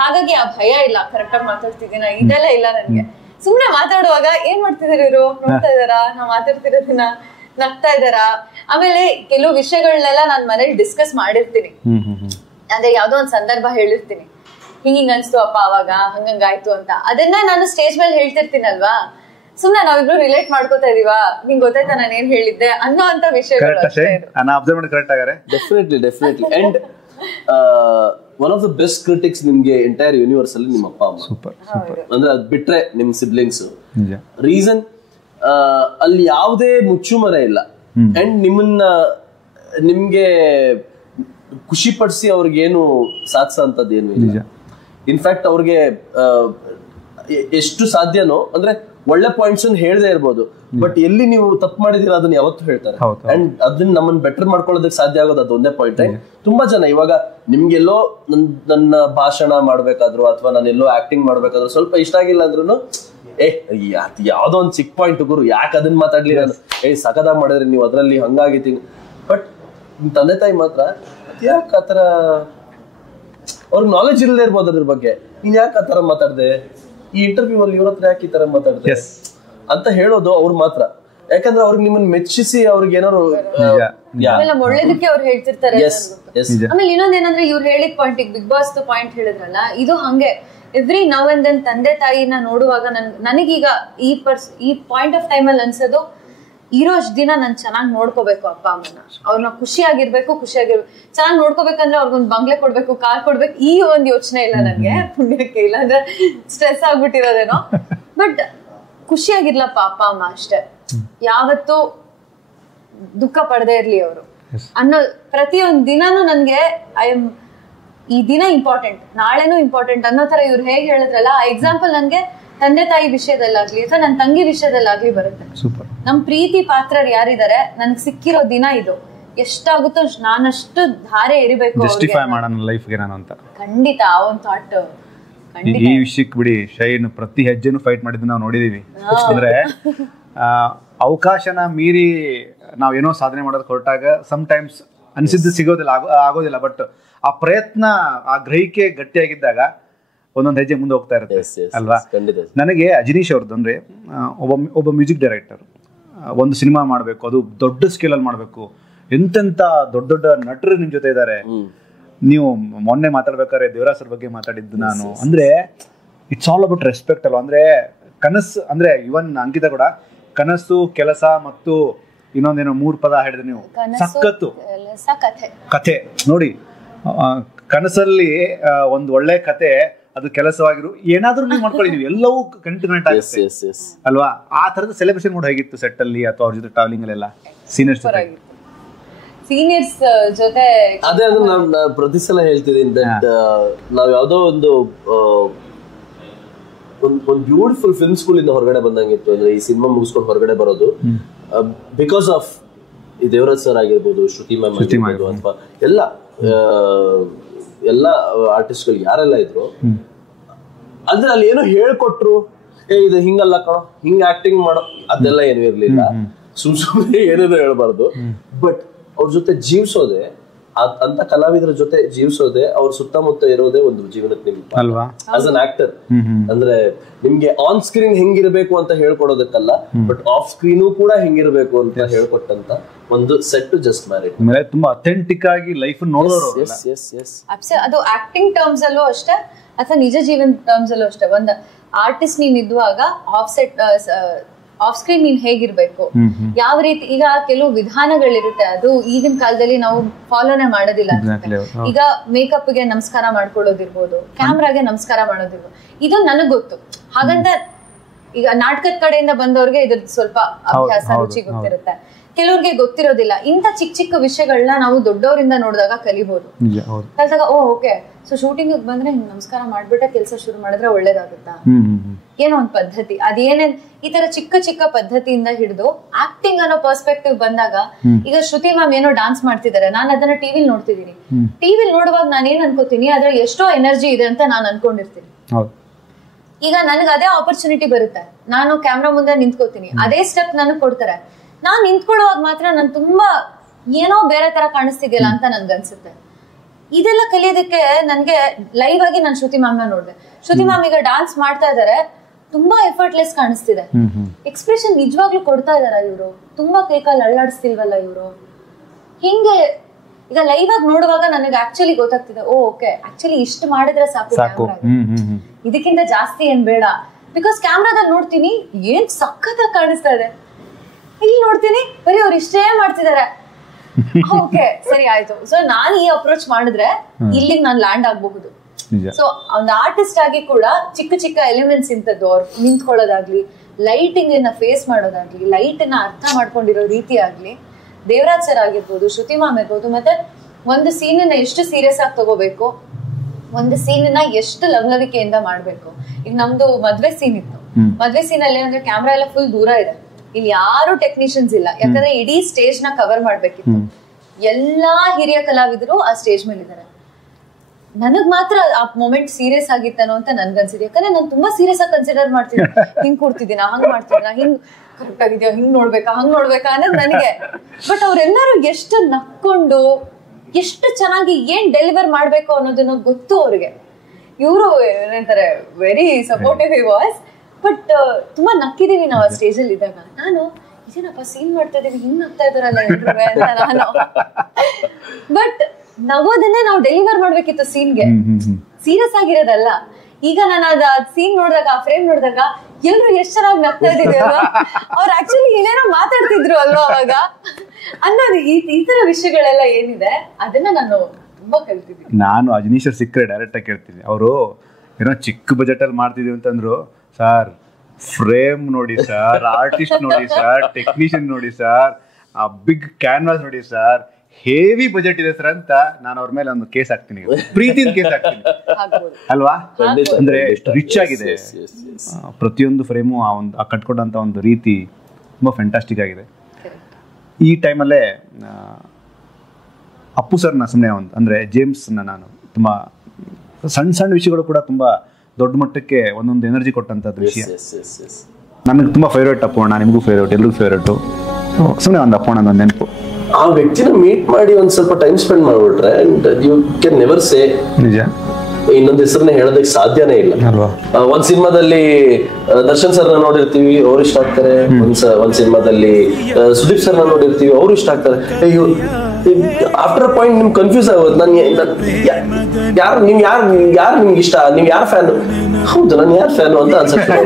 ಹಾಗಾಗಿ ಆ ಭಯ ಇಲ್ಲ, ಕರೆಕ್ಟ್ ಆಗಿ ಮಾತಾಡ್ತಿದ್ದೀನ ಇದೆಲ್ಲ ಇಲ್ಲ ನನ್ಗೆ. ಸುಮ್ನೆ ಮಾತಾಡುವಾಗ ಏನ್ ಮಾಡ್ತಿದಾರ ಇವರು, ನೋಡ್ತಾ ಇದಾರ ನಾ ಮಾತಾಡ್ತಿರೋದನ್ನ, ನಗ್ತಾ ಇದಾರ. ಆಮೇಲೆ ಕೆಲವು ವಿಷಯಗಳನ್ನೆಲ್ಲ ನಾನ್ ಮನೇಲಿ ಡಿಸ್ಕಸ್ ಮಾಡಿರ್ತೀನಿ. ಅಂದ್ರೆ ಯಾವ್ದೋ ಒಂದ್ ಸಂದರ್ಭ ಹೇಳಿರ್ತೀನಿ, ಹಿಂಗ್ ಅನ್ಸ್ತು ಅಪ್ಪ ಅವಾಗ, ಹಂಗಂಗಾಯ್ತು ಅಂತ. ಅದನ್ನ ನಾನು ಸ್ಟೇಜ್ ಮೇಲೆ ಹೇಳ್ತಿರ್ತೀನಲ್ವಾ, ಸುಮ್ನೆ ನಾವಿಬ್ರು ರಿಲೇಟ್ ಮಾಡ್ಕೋತಾ ಇದೀವಾ, ನಿಂಗ್ ಗೊತ್ತಾಯ್ತಾ ನಾನು ಏನ್ ಹೇಳಿದ್ದೆ ಅನ್ನೋ ಅಂತ ವಿಷಯಗಳು. Definitely. And one of the best critics ನಿಮ್ಗೆ ಎಂಟೈರ್ ಯೂನಿವರ್ಸ್ ಅಲ್ಲಿ ನಿಮ್ಮ ಅಪ್ಪ ಅಮ್ಮ. ಸೂಪರ್. ಅಂದ್ರೆ ಅದ್ ಬಿಟ್ರೆ ನಿಮ್ ಸಿಬ್ಲಿಂಗ್ಸ್. ರೀಸನ್ ಅಲ್ಲಿ ಯಾವುದೇ ಮುಚ್ಚುಮರೆ ಇಲ್ಲ. ಅಂಡ್ ನಿಮ್ಗೆ ಖುಷಿ ಪಡಿಸಿ ಅವ್ರಿಗೇನು ಸಾಧಿಸೋ ಅಂತದ್ದು ಏನು ಇಲ್ಲ. ಇನ್ಫ್ಯಾಕ್ಟ್ ಅವ್ರಿಗೆ ಎಷ್ಟು ಸಾಧ್ಯನೋ ಅಂದ್ರೆ ಒಳ್ಳೆ ಪಾಯಿಂಟ್ಸ್ ಹೇಳದೇ ಇರ್ಬೋದು, ಬಟ್ ಎಲ್ಲಿ ನೀವು ತಪ್ಪು ಮಾಡಿದೀರಾ ಅದನ್ನ ಯಾವತ್ತೂ ಹೇಳ್ತಾರೆ. ಅಂಡ್ ಅದನ್ನ ನಮ್ಮನ್ನ ಬೆಟರ್ ಮಾಡ್ಕೊಳ್ಳೋದಕ್ಕೆ ಸಾಧ್ಯ ಆಗೋದು ಅದು ಒಂದೇ ಪಾಯಿಂಟ್. ತುಂಬಾ ಜನ ಇವಾಗ ನಿಮ್ಗೆಲ್ಲೋ ನನ್ನ ಭಾಷಣ ಮಾಡ್ಬೇಕಾದ್ರು ಅಥವಾ ನಾನು ಎಲ್ಲೋ ಆಕ್ಟಿಂಗ್ ಮಾಡ್ಬೇಕಾದ್ರು ಸ್ವಲ್ಪ ಇಷ್ಟ ಆಗಿಲ್ಲ ಅಂದ್ರೂ ಯಾವ್ದೋ ಒಂದ್ ಚಿಕ್ಕ ಪಾಯಿಂಟ್ ಗುರು, ಯಾಕೆ ಅದನ್ನ ಮಾತಾಡ್ಲಿ, ನಾನು ಸಕದಾಗ ಮಾಡಿದ್ರಿ ನೀವು ಅದ್ರಲ್ಲಿ ಹಂಗಾಗಿತಿ. ಬಟ್ ತಂದೆ ತಾಯಿ ಮಾತ್ರ ಯಾಕೆ ಆತರ, ಅವ್ರಿಗೆ ನಾಲೆಜ್ ಇಲ್ಲದೆ ಇರ್ಬೋದು ಅದ್ರ ಬಗ್ಗೆ, ನೀನ್ ಯಾಕೆ ಆತರ ಮಾತಾಡ್ದೆ, ಈ ಇಂಟರ್ವ್ಯೂ ಅಲ್ಲಿ ಇವ್ರ ಹತ್ರ ಯಾಕೆ ಈ ತರ ಮಾತಾಡ್ದೆ ಅಂತ ಹೇಳೋದು ಅವ್ರು ಮಾತ್ರ. ಯಾಕಂದ್ರೆ ಅವ್ರಿಗೆ ನಿಮ್ಮನ್ನ ಮೆಚ್ಚಿಸಿ ಅವ್ರಿಗೆ ಏನಾದ್ರು ಒಳ್ಳೇದಕ್ಕೆ ಅವ್ರು ಹೇಳ್ತಿರ್ತಾರೆ. ಆಮೇಲೆ ಇನ್ನೊಂದೇನಂದ್ರೆ ಇವ್ರು ಹೇಳಿದ ಪಾಯಿಂಟ್, ಬಿಗ್ ಬಾಸ್ ಪಾಯಿಂಟ್ ಹೇಳಿದ್ರಲ್ಲ, ಇದು ಹಂಗೆ ಎವ್ರಿ ನೌ ಅಂಡ್ ದೆನ್ ತಂದೆ ತಾಯಿನ ನೋಡುವಾಗ ನನಗೀಗ ಈ ಪಾಯಿಂಟ್ ಆಫ್ ಟೈಮ್ ಅಲ್ಲಿ ಅನ್ಸೋದು, ಇರೋ ಅಷ್ಟು ದಿನ ನಾನು ಚೆನ್ನಾಗಿ ನೋಡ್ಕೋಬೇಕು ಅಪ್ಪ ಅಮ್ಮನ, ಅವ್ರನ್ನ ಖುಷಿಯಾಗಿರ್ಬೇಕು, ಚೆನ್ನಾಗಿ ನೋಡ್ಕೋಬೇಕಂದ್ರೆ ಅವ್ರಿಗೊಂದು ಬಂಗ್ಲೆ ಕೊಡ್ಬೇಕು, ಕಾರ್ ಕೊಡ್ಬೇಕು, ಈ ಒಂದು ಯೋಚನೆ ಇಲ್ಲ ನನ್ಗೆ, ಪುಣ್ಯಕ್ಕೆ. ಇಲ್ಲ ಅಂದ್ರೆ ಸ್ಟ್ರೆಸ್ ಆಗ್ಬಿಟ್ಟಿರೋದೇನೋ. ಬಟ್ ಖುಷಿಯಾಗಿರ್ಲಪ್ಪ ಅಪ್ಪ ಅಮ್ಮ ಅಷ್ಟೇ, ಯಾವತ್ತೂ ದುಃಖ ಪಡದೇ ಇರ್ಲಿ ಅವರು ಅನ್ನೋ ಪ್ರತಿಯೊಂದು ದಿನಾನು ನನ್ಗೆ ಈ ದಿನ ಇಂಪಾರ್ಟೆಂಟ್, ನಾಳೆನೂ ಇಂಪಾರ್ಟೆಂಟ್ ಅನ್ನೋ ತರ ಇವ್ರು ಹೇಗೆ ಹೇಳಿದ್ರಲ್ಲ, ಆ ಎಕ್ಸಾಂಪಲ್ ನನ್ಗೆ ತಂದೆ ತಾಯಿ ವಿಷಯದಲ್ಲಾಗ್ಲಿ ಅಥವಾ ನನ್ನ ತಂಗಿ ವಿಷಯದಲ್ಲಾಗ್ಲಿ ಬರುತ್ತೆ. ನಮ್ ಪ್ರೀತಿ ಪಾತ್ರರು ಯಾರಿದ್ದಾರೆ, ನನ್ಗೆ ಸಿಕ್ಕಿರೋ ದಿನ ಇದು, ಎಷ್ಟಾಗುತ್ತೋ ನಾನಷ್ಟು ಧಾರೆ ಎರಿಬೇಕು ಅಂತ. ಖಂಡಿತ ಆ ಒಂದು ಥಾಟ್. ಈ ವಿಷಯಕ್ಕೆ ಬಿಡಿ, ಶೈನ್ ಪ್ರತಿ ಹೆಜ್ಜೆನೂ ಫೈಟ್ ಮಾಡಿದ್ದು ನಾವು ನೋಡಿದೀವಿ. ಅಂದ್ರೆ ಅವಕಾಶನ ಮೀರಿ ನಾವೇನೋ ಸಾಧನೆ ಮಾಡೋದಕ್ಕೆ ಹೊರಟಾಗ ಸಮ್ಟೈಮ್ಸ್ ಅನ್ಸಿದ್ದು ಸಿಗೋದಿಲ್ಲ, ಆಗೋದಿಲ್ಲ. ಬಟ್ ಆ ಪ್ರಯತ್ನ, ಆ ಗ್ರಹಿಕೆ ಗಟ್ಟಿಯಾಗಿದ್ದಾಗ ಒಂದೊಂದು ಹೆಜ್ಜೆ ಮುಂದೆ ಹೋಗ್ತಾ ಇರುತ್ತೆ ಅಲ್ವಾ. ನನಗೆ ಅಜನೀಶ್ ಅವ್ರದ್ದು ಅಂದ್ರೆ ಒಬ್ಬ ಮ್ಯೂಸಿಕ್ ಡೈರೆಕ್ಟರ್, ಒಂದು ಸಿನಿಮಾ ಮಾಡಬೇಕು, ಅದು ದೊಡ್ಡ ಸ್ಕೇಲಲ್ಲಿ ಮಾಡಬೇಕು, ಎಂತೆಂತ ದೊಡ್ಡ ದೊಡ್ಡ ನಟರು ನಿಮ್ ಜೊತೆ ಇದ್ದಾರೆ. ನೀವು ಮೊನ್ನೆ ಮಾತಾಡ್ಬೇಕಾದ್ರೆ ದೇವರಾಜ್ ಸರ್ ಬಗ್ಗೆ ಮಾತಾಡಿದ್ದು ನಾನು. ಅಂದ್ರೆ ಇಟ್ಸ್ ಆಲ್ ಅಬೌಟ್ ರೆಸ್ಪೆಕ್ಟ್ ಅಲ್ವಾ. ಅಂದ್ರೆ ಕನಸು, ಅಂದ್ರೆ ಇವನ್ ಅಂಕಿತ ಕೂಡ ಕನಸು, ಕೆಲಸ ಮತ್ತು ಇನ್ನೊಂದೇನೋ 3 ಪದ ಹೇಳಿದ್ರೆ ನೀವು, ಸಖತ್ತು ಕಥೆ ನೋಡಿ. ಕನಸಲ್ಲಿ ಒಂದು ಒಳ್ಳೆ ಕತೆ, ಅದು ಕೆಲಸವಾಗಿರು, ಏನಾದ್ರೂ ನೀವು ಮಾಡ್ಕೊಳ್ಳಿ, ನೀವು ಎಲ್ಲವೂ ಕಂಟಿನ್ಯೂಟ್ ಆಗುತ್ತೆ ಅಲ್ವಾ. ಆ ತರದ ಸೆಲೆಬ್ರೇಷನ್ ಕೂಡ ಹೇಗಿತ್ತು ಸೆಟ್ ಅಲ್ಲಿ ಅಥವಾ ಅವ್ರ ಜೊತೆ ಟ್ರಾವೆಲಿಂಗ್ ಅಲ್ಲೆಲ್ಲ ಸೀನಿಯರ್ಸ್ ಜೊತೆ? ಅದೇ ಅದು ನಾನು ಪ್ರತಿ ಸಲ ಹೇಳ್ತಿದ್ದೀನಿ, ದಟ್ ನಾವ್ ಯಾವ್ದೋ ಒಂದು ಬ್ಯೂಟಿಫುಲ್ ಫಿಲ್ಮ್ ಸ್ಕೂಲ್ ಇಂದ ಹೊರಗಡೆ ಬಂದಂಗಿತ್ತು. ಅಂದ್ರೆ ಈ ಸಿನಿಮಾ ಮುಗಿಸ್ಕೊಂಡು ಹೊರಗಡೆ ಬರೋದು ಬಿಕಾಸ್ ಆಫ್ ಈ ದೇವರಾಜ್ ಸರ್ ಆಗಿರ್ಬೋದು, ಶ್ರುತಿ ಮ್ಯಾಮ್ ಆಗಿರ್ಬೋದು, ಅಥವಾ ಎಲ್ಲ ಆರ್ಟಿಸ್ಟ್ಗಳು ಯಾರೆಲ್ಲ ಇದ್ರು, ಅಂದ್ರೆ ಅಲ್ಲಿ ಏನೋ ಹೇಳ್ಕೊಟ್ರು, ಇದು ಹಿಂಗಲ್ಲ ಕಣೋ, ಹಿಂಗ್ ಆಕ್ಟಿಂಗ್ ಮಾಡೋ, ಅದೆಲ್ಲ ಏನೂ ಇರ್ಲಿಲ್ಲ. ಸುಮ್ನೆ ಏನೇನೋ ಹೇಳ್ಬಾರ್ದು. ಬಟ್ ಅವ್ರ ಜೊತೆ ಜೀವಿಸೋದೆ ಅಂತ ಕಲಾವಿದರ ಜೊತೆ ಜೀವಿಸೋದೇ ಅವ್ರ ಸುತ್ತಮುತ್ತ ಇರೋದೇ ಒಂದು ಜೀವನಕ್ಕೆ ನಿಮ್ಗೆ ಅಲ್ವಾ ಆಸ್ ಅನ್ ಆಕ್ಟರ್. ಅಂದ್ರೆ ನಿಮ್ಗೆ ಆನ್ ಸ್ಕ್ರೀನ್ ಹೆಂಗಿರ್ಬೇಕು ಅಂತ ಹೇಳ್ಕೊಡೋದಕ್ಕಲ್ಲ, ಬಟ್ ಆಫ್ ಸ್ಕ್ರೀನು ಕೂಡ ಹೆಂಗಿರ್ಬೇಕು ಅಂತ ಹೇಳ್ಕೊಟ್ಟಂತ ಒಂದು ಸೆಟ್ ಜಸ್ಟ್ ಮ್ಯಾರಿಡ್. ತುಂಬಾ ಅಥೆಂಟಿಕ್ ಆಗಿ ಲೈಫ್ ನೋಡೋರು. ಅದು ಆಕ್ಟಿಂಗ್ ಟರ್ಮ್ಸ್ ಅಲ್ಲೂ ಅಷ್ಟೇ ಅಥವಾ ನಿಜ ಜೀವನ ಟರ್ಮ್ಸ್ ಅಲ್ಲೂ ಅಷ್ಟೇ. ಒಂದು ಆರ್ಟಿಸ್ಟ್ ನೀನ್ ಇದ್ದಾಗ ಆಫ್ ಸ್ಕ್ರೀನ್ ನೀನ್ ಹೇಗಿರ್ಬೇಕು, ಯಾವ ರೀತಿ. ಈಗ ಕೆಲವು ವಿಧಾನಗಳಿರುತ್ತೆ, ಅದು ಈಗಿನ ಕಾಲದಲ್ಲಿ ನಾವು ಫಾಲೋನೇ ಮಾಡೋದಿಲ್ಲ. ಈಗ ಮೇಕಪ್ ಗೆ ನಮಸ್ಕಾರ ಮಾಡ್ಕೊಳ್ಳೋದಿರ್ಬೋದು, ಕ್ಯಾಮ್ರಾಗೆ ನಮಸ್ಕಾರ ಮಾಡೋದಿರ್ಬೋದು, ಇದು ನನಗ್ ಗೊತ್ತು. ಹಾಗಂತ ಈಗ ನಾಟಕದ ಕಡೆಯಿಂದ ಬಂದವ್ರಿಗೆ ಇದ್ರದ್ದು ಸ್ವಲ್ಪ ಅಭ್ಯಾಸ ರುಚಿ ಗೊತ್ತಿರುತ್ತೆ, ಕೆಲವ್ರಿಗೆ ಗೊತ್ತಿರೋದಿಲ್ಲ. ಇಂಥ ಚಿಕ್ಕ ಚಿಕ್ಕ ವಿಷಯಗಳನ್ನ ನಾವು ದೊಡ್ಡವರಿಂದ ನೋಡಿದಾಗ ಕಲಿಬಹುದು. ಕಲ್ತಾಗ ಓಕೆ, ಸೊ ಶೂಟಿಂಗ್ ಬಂದ್ರೆ ಹಿಂಗ್ ನಮಸ್ಕಾರ ಮಾಡ್ಬಿಟ್ಟೆ ಕೆಲಸ ಶುರು ಮಾಡಿದ್ರೆ ಒಳ್ಳೇದಾಗುತ್ತಾ, ಏನೋ ಒಂದ್ ಪದ್ಧತಿ. ಅದೇನೇನ್ ಈ ತರ ಚಿಕ್ಕ ಚಿಕ್ಕ ಪದ್ಧತಿಯಿಂದ ಹಿಡಿದು ಆಕ್ಟಿಂಗ್ ಅನ್ನೋ ಪರ್ಸ್ಪೆಕ್ಟಿವ್ ಬಂದಾಗ, ಈಗ ಶ್ರುತಿ ಮ್ಯಾಮ್ ಏನೋ ಡಾನ್ಸ್ ಮಾಡ್ತಿದ್ದಾರೆ, ನಾನು ಅದನ್ನ ಟಿವಿಲ್ ನೋಡ್ತಿದೀನಿ. ಟಿವಿಲ್ ನೋಡುವಾಗ ನಾನು ಏನ್ ಅನ್ಕೋತೀನಿ, ಅದ್ರಲ್ಲಿ ಎಷ್ಟೋ ಎನರ್ಜಿ ಇದೆ ಅಂತ ನಾನು ಅನ್ಕೊಂಡಿರ್ತೀನಿ. ಈಗ ನನಗೆ ಅದೇ ಆಪರ್ಚುನಿಟಿ ಬರುತ್ತೆ, ನಾನು ಕ್ಯಾಮ್ರಾ ಮುಂದೆ ನಿಂತ್ಕೋತೀನಿ, ಅದೇ ಸ್ಟೆಪ್ ನನಗ್ ಕೊಡ್ತಾರೆ. ನಾನ್ ನಿಂತ್ಕೊಳ್ಳುವಾಗ ಮಾತ್ರ ನಾನು ತುಂಬಾ ಏನೋ ಬೇರೆ ತರ ಕಾಣಿಸ್ತಿದ್ಯಲ್ಲ ಅಂತ ನನ್ಗನ್ಸುತ್ತೆ. ಇದೆಲ್ಲ ಕಲಿಯೋದಕ್ಕೆ ನನ್ಗೆ ಲೈವ್ ಆಗಿ ನಾನು ಶ್ರುತಿ ಮ್ಯಾಮ್ನ ನೋಡ್ದೆ. ಶ್ರುತಿ ಮ್ಯಾಮ್ ಈಗ ಡಾನ್ಸ್ ಮಾಡ್ತಾ ಇದಾರೆ, ತುಂಬಾ ಎಫರ್ಟ್ಲೆಸ್ ಕಾಣಿಸ್ತಿದೆ. ಎಕ್ಸ್ಪ್ರೆಷನ್ ನಿಜವಾಗ್ಲೂ ಕೊಡ್ತಾ ಇದಾರ ಇವ್ರು, ತುಂಬಾ ಕೈಕಾಲು ಅಳ್ಳಾಡಿಸ್ತಿಲ್ವಲ್ಲ ಇವ್ರು. ಹಿಂಗೆ ಈಗ ಲೈವ್ ಆಗಿ ನೋಡುವಾಗ ನನಗೆ ಆಕ್ಚುಲಿ ಗೊತ್ತಾಗ್ತಿದೆ, ಓಕೆ ಆಕ್ಚುಲಿ ಇಷ್ಟು ಮಾಡಿದ್ರೆ ಸಾಕು, ಇದಕ್ಕಿಂತ ಜಾಸ್ತಿ ಏನ್ ಬೇಡ. ಬಿಕಾಸ್ ಕ್ಯಾಮ್ರಾದಲ್ಲಿ ನೋಡ್ತೀನಿ ಏನ್ ಸಖತ್ತಾಗಿ ಕಾಣಿಸ್ತಾ ಇದೆ, ಇಲ್ಲಿ ನೋಡ್ತೀನಿ ಬರೀ ಅವ್ರು ಇಷ್ಟೇ ಮಾಡ್ತಿದಾರೆ. ಓಕೆ ಸರಿ ಆಯ್ತು, ಸೊ ನಾನು ಈ ಅಪ್ರೋಚ್ ಮಾಡಿದ್ರೆ ಇಲ್ಲಿಗೆ ನಾನು ಲ್ಯಾಂಡ್ ಆಗ್ಬಹುದು. ಸೊ ಒಂದು ಆರ್ಟಿಸ್ಟ್ ಆಗಿ ಕೂಡ ಚಿಕ್ಕ ಚಿಕ್ಕ ಎಲಿಮೆಂಟ್ಸ್ ಇಂಥದ್ದು, ಅವ್ರು ನಿಂತ್ಕೊಳ್ಳೋದಾಗ್ಲಿ, ಲೈಟಿಂಗ್ ಅನ್ನ ಫೇಸ್ ಮಾಡೋದಾಗ್ಲಿ, ಲೈಟ್ ಅನ್ನ ಅರ್ಥ ಮಾಡ್ಕೊಂಡಿರೋ ರೀತಿ ಆಗ್ಲಿ, ದೇವರಾಜ್ ಸರ್ ಆಗಿರ್ಬೋದು, ಶ್ರುತಿ ಮ್ಯಾಮ್ ಇರ್ಬೋದು, ಮತ್ತೆ ಒಂದು ಸೀನ್ ಅನ್ನ ಎಷ್ಟು ಸೀರಿಯಸ್ ಆಗಿ ತಗೋಬೇಕು, ಒಂದು ಸೀನ್ ನ ಎಷ್ಟು ಲವಲವಿಕೆಯಿಂದ ಮಾಡ್ಬೇಕು. ಈಗ ನಮ್ದು ಮದ್ವೆ ಸೀನ್ ಇತ್ತು, ಮದ್ವೆ ಸೀನ್ ಅಲ್ಲಿ ಏನಂದ್ರೆ ಕ್ಯಾಮ್ರಾ ಎಲ್ಲ ಫುಲ್ ದೂರ ಇದೆ, ಇಲ್ಲಿ ಯಾರು ಟೆಕ್ನಿಷಿಯನ್ಸ್ ಇಲ್ಲ, ಯಾಕಂದ್ರೆ ಇಡೀ ಸ್ಟೇಜ್ ನ ಕವರ್ ಮಾಡ್ಬೇಕಿತ್ತು. ಎಲ್ಲಾ ಹಿರಿಯ ಕಲಾವಿದರು ಆ ಸ್ಟೇಜ್ ಮೇಲೆ ಇದಾರೆ. ನನಗ್ ಮಾತ್ರ ಆ ಮೊಮೆಂಟ್ ಸೀರಿಯಸ್ ಆಗಿತ್ತನೋ ಅಂತ ನನ್ಗನ್ಸಿದೆ, ಯಾಕಂದ್ರೆ ನಾನು ತುಂಬಾ ಸೀರಿಯಸ್ ಆಗಿ ಕನ್ಸಿಡರ್ ಮಾಡ್ತೀನಿ. ಹಿಂಗ್ ಕೊಡ್ತಿದ್ದೀನ, ಹಂಗ್ ಮಾಡ್ತಿದ್ದೀನ, ಹಿಂಗ್ ಕರೆಕ್ಟ್ ಆಗಿದ್ಯಾ, ಹಿಂಗ್ ನೋಡ್ಬೇಕಾ, ಹಂಗ್ ನೋಡ್ಬೇಕಾ ಅನ್ನೋದು ನನಗೆ. ಬಟ್ ಅವ್ರೆಲ್ಲರೂ ಎಷ್ಟು ನಕ್ಕೊಂಡು ಎಷ್ಟು ಚೆನ್ನಾಗಿ ಏನ್ ಡೆಲಿವರ್ ಮಾಡ್ಬೇಕು ಅನ್ನೋದನ್ನ ಗೊತ್ತು ಅವ್ರಿಗೆ. ಇವರು ಏನಂತಾರೆ, ವೆರಿ ಸಪೋರ್ಟಿವ್ ವಾಯ್ಸ್. ಬಟ್ ತುಂಬಾ ನಕ್ಕಿದೀವಿ ನಾವು ಆ ಸ್ಟೇಜ್ ಅಲ್ಲಿ ಇದ್ದಾಗ. ನಾನು ಇದೇನಪ್ಪ ಸೀನ್ ಮಾಡ್ತಾ ಇದೀವಿ, ಹಿಂಗ್ ನಗ್ತಾ ಇದಾರಲ್ಲ ಎಲ್ರು ಅಂತ ನಾನು. ಬಟ್ ನಗೋದನ್ನೇ ನಾವು ಡೆಲಿವರ್ ಮಾಡ್ಬೇಕಿತ್ತು ಸೀನ್ಗೆ, ಸೀರಿಯಸ್ ಆಗಿರೋದಲ್ಲ. ಈಗ ನಾನು ಅದ ಸೀನ್ ನೋಡಿದಾಗ, ಆ ಫ್ರೇಮ್ ನೋಡಿದಾಗ ಎಲ್ರು ಎಷ್ಟ್ ಚೆನ್ನಾಗಿ ನಗ್ತಾ ಇದೀವಿ ಅಲ್ವಾ, ಅವ್ರು ಆಕ್ಚುಲಿ ಏನೇನೋ ಮಾತಾಡ್ತಿದ್ರು ಅಲ್ವಾ ಅವಾಗ ಅನ್ನೋದು. ಈ ತರ ವಿಷಯಗಳೆಲ್ಲ ಏನಿದೆ ಅದನ್ನ ನಾನು ತುಂಬಾ ಕಲ್ತಿದ್ದೀನಿ. ನಾನು ಅಜನೀಶ್ ಸಿಕ್ಕರೆ ಡೈರೆಕ್ಟ್ ಆಗಿ ಕೇಳ್ತೀನಿ, ಅವರು ಏನೋ ಚಿಕ್ಕ ಬಜೆಟ್ ಅಲ್ಲಿ ಮಾಡ್ತಿದೀವಿ ಅಂತಂದ್ರು, ಸರ್ ಫ್ರೇಮ್ ನೋಡಿ ಸರ್, ಆರ್ಟಿಸ್ಟ್ ನೋಡಿ ಸರ್, ಟೆಕ್ನಿಷಿಯನ್ ನೋಡಿ ಸರ್, ಆ ಬಿಗ್ ಕ್ಯಾನ್ವಾಸ್ ನೋಡಿ ಸರ್, ಹೆವಿ ಬಜೆಟ್ ಇದೆ ಸರ್ ಅಂತ ನಾನು ಅವ್ರ ಮೇಲೆ ಒಂದು ಕೇಸ್ ಹಾಕ್ತೀನಿ, ಪ್ರೀತಿಯಿಂದ ಕೇಸ್ ಹಾಕ್ತೀನಿ ಅಲ್ವಾ. ಅಂದ್ರೆ ರಿಚ್ ಆಗಿದೆ ಪ್ರತಿಯೊಂದು ಫ್ರೇಮು, ಆ ಕಟ್ಕೊಂಡಂತ ಒಂದು ರೀತಿ ತುಂಬಾ ಫ್ಯಾಂಟಾಸ್ಟಿಕ್ ಆಗಿದೆ. ಈ ಟೈಮಲ್ಲೇ ಅಪ್ಪು ಸರ್ನ ಸುಮ್ಮನೆ ಅಂದ್ರೆ ಜೇಮ್ಸ್ನ ನಾನು ತುಂಬಾ ಸಣ್ಣ ಸಣ್ಣ ವಿಷಯಗಳು ಕೂಡ ತುಂಬಾ ದೊಡ್ಡ ಮಟ್ಟಕ್ಕೆ ಒಂದೊಂದು ಎನರ್ಜಿ ಕೊಟ್ಟಂತದ್ದು ವಿಷಯ. ನನಗೆ ತುಂಬಾ ಫೇವ್ರೇಟ್ ಅಪ್ಪಣ್ಣ, ನಿಮಗೂ ಫೇವ್ರೇಟ್, ಎಲ್ರಿಗೂ ಫೇವ್ರೇಟು. ಸುಮ್ಮನೆ ಒಂದು ಅಪ್ಪಣ್ಣ ಒಂದು ನೆನಪು. ಆ ವ್ಯಕ್ತಿನ ಮೀಟ್ ಮಾಡಿ ಒಂದ್ ಸ್ವಲ್ಪ ಟೈಮ್ ಸ್ಪೆಂಡ್ ಮಾಡ್ಬಿಟ್ರೆ ಯು ಕ್ಯಾನ್ ನೆವರ್ ಸೇ ನಿಜ ಇನ್ನೊಂದು ಹೆಸರನ್ನ ಹೇಳೋದಕ್ಕೆ ಸಾಧ್ಯನೇ ಇಲ್ಲ. ಒಂದ್ ಸಿನಿಮಾದಲ್ಲಿ ದರ್ಶನ್ ಸರ್ನ ನೋಡಿರ್ತೀವಿ, ಅವ್ರು ಇಷ್ಟ ಆಗ್ತಾರೆ. ಒಂದ್ ಸಿನಿಮಾದಲ್ಲಿ ಸುದೀಪ್ ಸರ್ನ ನೋಡಿರ್ತೀವಿ, ಅವ್ರು ಇಷ್ಟ ಆಗ್ತಾರೆ. ಆಫ್ಟರ್ ಪಾಯಿಂಟ್ ನಿಮ್ಗೆ ಕನ್ಫ್ಯೂಸ್ ಆಗುತ್ತೆ, ಯಾರು ನಿಮ್ಗೆ ಇಷ್ಟ, ನೀವ್ ಯಾರ ಫ್ಯಾನ್, ಹೌದು ನಾನು ಯಾರ ಫ್ಯಾನು ಅಂತ ಅನ್ಸುತ್ತೆ.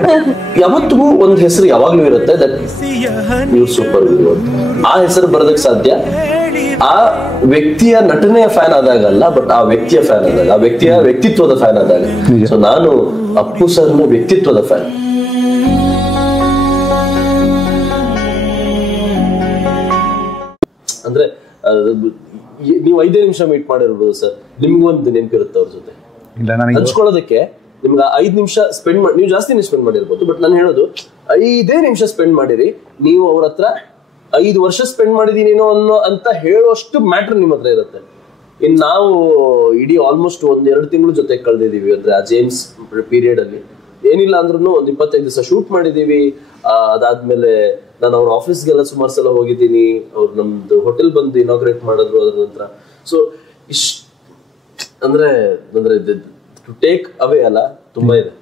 ಯಾವತ್ತೂ ಒಂದ್ ಹೆಸರು ಯಾವಾಗ್ಲೂ ಇರುತ್ತೆ, ದಟ್ ಇವ್ರು ಸೂಪರ್ ಆ ಹೆಸರು ಬರೋದಕ್ಕೆ ಸಾಧ್ಯ ಆ ವ್ಯಕ್ತಿಯ ನಟನೆಯ ಫ್ಯಾನ್ ಆದಾಗಲ್ಲ, ಬಟ್ ಆ ವ್ಯಕ್ತಿಯ ಫ್ಯಾನ್ ಆದಾಗ, ಆ ವ್ಯಕ್ತಿಯ ವ್ಯಕ್ತಿತ್ವದ ಫ್ಯಾನ್ ಆದಾಗ. ಸೊ ನಾನು ಅಪ್ಪು ಸರ್ನ ವ್ಯಕ್ತಿತ್ವದ ಫ್ಯಾನ್. ಅಂದ್ರೆ ನೀವು 5 ನಿಮಿಷ ಮೀಟ್ ಮಾಡಿರ್ಬೋದು ಸರ್, ನಿಮ್ಗೊಂದು ನೆನಪಿರುತ್ತೆ ಅವ್ರ ಜೊತೆ ಹಂಚ್ಕೊಳ್ಳೋದಕ್ಕೆ. ನಿಮ್ಗೆ 5 ನಿಮಿಷ ಸ್ಪೆಂಡ್ ಮಾಡಿ, ನೀವು ಜಾಸ್ತಿನೇ ಸ್ಪೆಂಡ್ ಮಾಡಿರ್ಬೋದು, ಬಟ್ ನಾನು ಹೇಳೋದು 5 ನಿಮಿಷ ಸ್ಪೆಂಡ್ ಮಾಡಿರಿ, ನೀವು ಅವ್ರ ಹತ್ರ 5 ವರ್ಷ ಸ್ಪೆಂಡ್ ಮಾಡಿದೀನೇನೋ ಅಂತ ಹೇಳೋಷ್ಟು ಮ್ಯಾಟರ್ ನಿಮ್ಮ ಹತ್ರ ಇರುತ್ತೆ. ಇನ್ ನಾವು ಇಡೀ ಆಲ್ಮೋಸ್ಟ್ 1-2 ತಿಂಗಳು ಜೊತೆ ಕಳೆದಿದೀವಿ. ಅಂದ್ರೆ ಆ ಜೇಮ್ಸ್ ಪೀರಿಯಡ್ ಅಲ್ಲಿ ಏನಿಲ್ಲ ಅಂದ್ರೂ ಒಂದು 25 ದಿವಸ ಶೂಟ್ ಮಾಡಿದೀವಿ. ಅದಾದ್ಮೇಲೆ ನಾನು ಅವ್ರ ಆಫೀಸ್ಗೆಲ್ಲ ಸುಮಾರು ಸಲ ಹೋಗಿದ್ದೀನಿ, ಅವ್ರು ನಮ್ದು ಹೋಟೆಲ್ ಬಂದು ಇನಾಗ್ರೇಟ್ ಮಾಡಿದ್ರು ಅದ್ರ ನಂತರ. ಸೊ ಅಂದ್ರೆ ಟು ಟೇಕ್ ಅವೇ ಅಲ್ಲ ತುಂಬಾ ಇದೆ.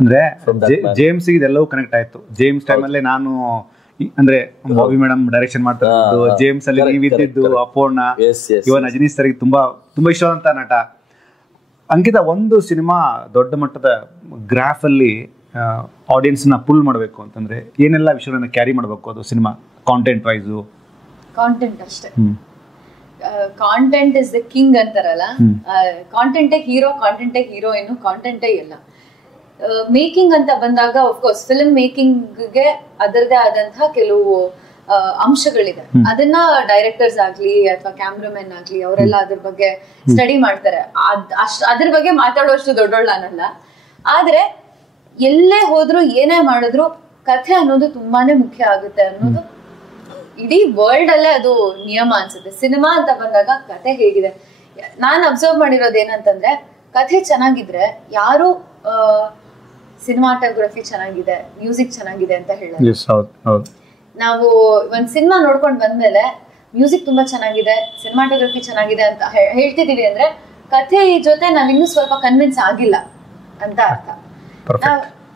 ಅಂದ್ರೆ ಜೇಮ್ಸ್ ಇದೆಲ್ಲವೂ ಕನೆಕ್ಟ್ ಆಯ್ತು. ಜೇಮ್ಸ್ ಟೈಮಲ್ಲೇ ನಾನು ಅಂದ್ರೆ ಬಾಬಿ ಮೇಡಮ್ ಡೈರೆಕ್ಷನ್ ಮಾಡ್ತಾ ಇದ್ದು, ಜೇಮ್ಸ್ ಅಲ್ಲಿ ನೀವಿದ್ದು, ಅಪೂರ್ಣ, ಇವನ್ ಅಜನೀಶ್ ಸರ್ಗೆ ತುಂಬಾ ತುಂಬಾ ಇಷ್ಟವಾದಂತ ನಟ. ಅಂಕಿತ, ಒಂದು ಸಿನಿಮಾ ದೊಡ್ಡ ಮಟ್ಟದ ಗ್ರಾಫ್ ಅಲ್ಲಿ ಆಡಿಯನ್ಸ್ ನ ಪುಲ್ ಮಾಡಬೇಕು ಅಂತಂದ್ರೆ ಏನೆಲ್ಲ ವಿಷಯಗಳನ್ನ ಕ್ಯಾರಿ ಮಾಡಬೇಕು? ಅದು ಸಿನಿಮಾ ಕಾಂಟೆಂಟ್ ವೈಸು. ಕಾಂಟೆಂಟ್ ಅಷ್ಟೇ. ಕಾಂಟೆಂಟ್ ಇಸ್ ದ ಕಿಂಗ್ ಅಂತಾರಲ್ಲ, ಕಾಂಟೆಂಟೇ ಹೀರೋ, ಕಾಂಟೆಂಟೇ ಹೀರೋಯಿನ್, ಕಾಂಟೆಂಟೇ ಎಲ್ಲ. ಮೇಕಿಂಗ್ ಅಂತ ಬಂದಾಗ ಆಫ್ಕೋರ್ಸ್ ಫಿಲ್ಮ್ ಮೇಕಿಂಗ್ಗೆ ಅದರದೇ ಆದಂತಹ ಕೆಲವು ಅಂಶಗಳಿದೆ. ಅದನ್ನ ಡೈರೆಕ್ಟರ್ಸ್ ಆಗ್ಲಿ ಅಥವಾ ಕ್ಯಾಮ್ರಾಮನ್ ಆಗ್ಲಿ ಅವರೆಲ್ಲ ಅದ್ರ ಬಗ್ಗೆ ಸ್ಟಡಿ ಮಾಡ್ತಾರೆ. ಅದ್ರ ಬಗ್ಗೆ ಮಾತಾಡೋಷ್ಟು ದೊಡ್ಡೋಳು ನಾನಲ್ಲ. ಆದ್ರೆ ಎಲ್ಲೇ ಹೋದ್ರು ಏನೇ ಮಾಡಿದ್ರು ಕಥೆ ಅನ್ನೋದು ತುಂಬಾನೇ ಮುಖ್ಯ ಆಗುತ್ತೆ ಅನ್ನೋದು ಇಡೀ ವರ್ಲ್ಡ್ ಅಲ್ಲೇ ಅದು ನಿಯಮ ಅನ್ಸುತ್ತೆ. ಸಿನಿಮಾ ಅಂತ ಬಂದಾಗ ಕಥೆ ಹೇಗಿದೆ, ನಾನು ಅಬ್ಸರ್ವ್ ಮಾಡಿರೋದು ಏನಂತಂದ್ರೆ ಕಥೆ ಚೆನ್ನಾಗಿದ್ರೆ ಯಾರು ಸಿನಿಮಾಟೋಗ್ರಫಿ ಚೆನ್ನಾಗಿದೆ, ಮ್ಯೂಸಿಕ್ ಚೆನ್ನಾಗಿದೆ ಅಂತ ಹೇಳೋದು. ನಾವು ಒಂದ್ ಸಿನಿಮಾ ನೋಡ್ಕೊಂಡ್ ಬಂದ್ಮೇಲೆ ಮ್ಯೂಸಿಕ್ ತುಂಬಾ ಚೆನ್ನಾಗಿದೆ, ಸಿನಿಮಾಟೋಗ್ರಫಿ ಚೆನ್ನಾಗಿದೆ ಅಂತ ಹೇಳ್ತಿದೀವಿ ಅಂದ್ರೆ ಕಥೆ ಜೊತೆ ನಾವ್ ಇನ್ನೂ ಸ್ವಲ್ಪ ಕನ್ವಿನ್ಸ್ ಆಗಿಲ್ಲ ಅಂತ ಅರ್ಥ.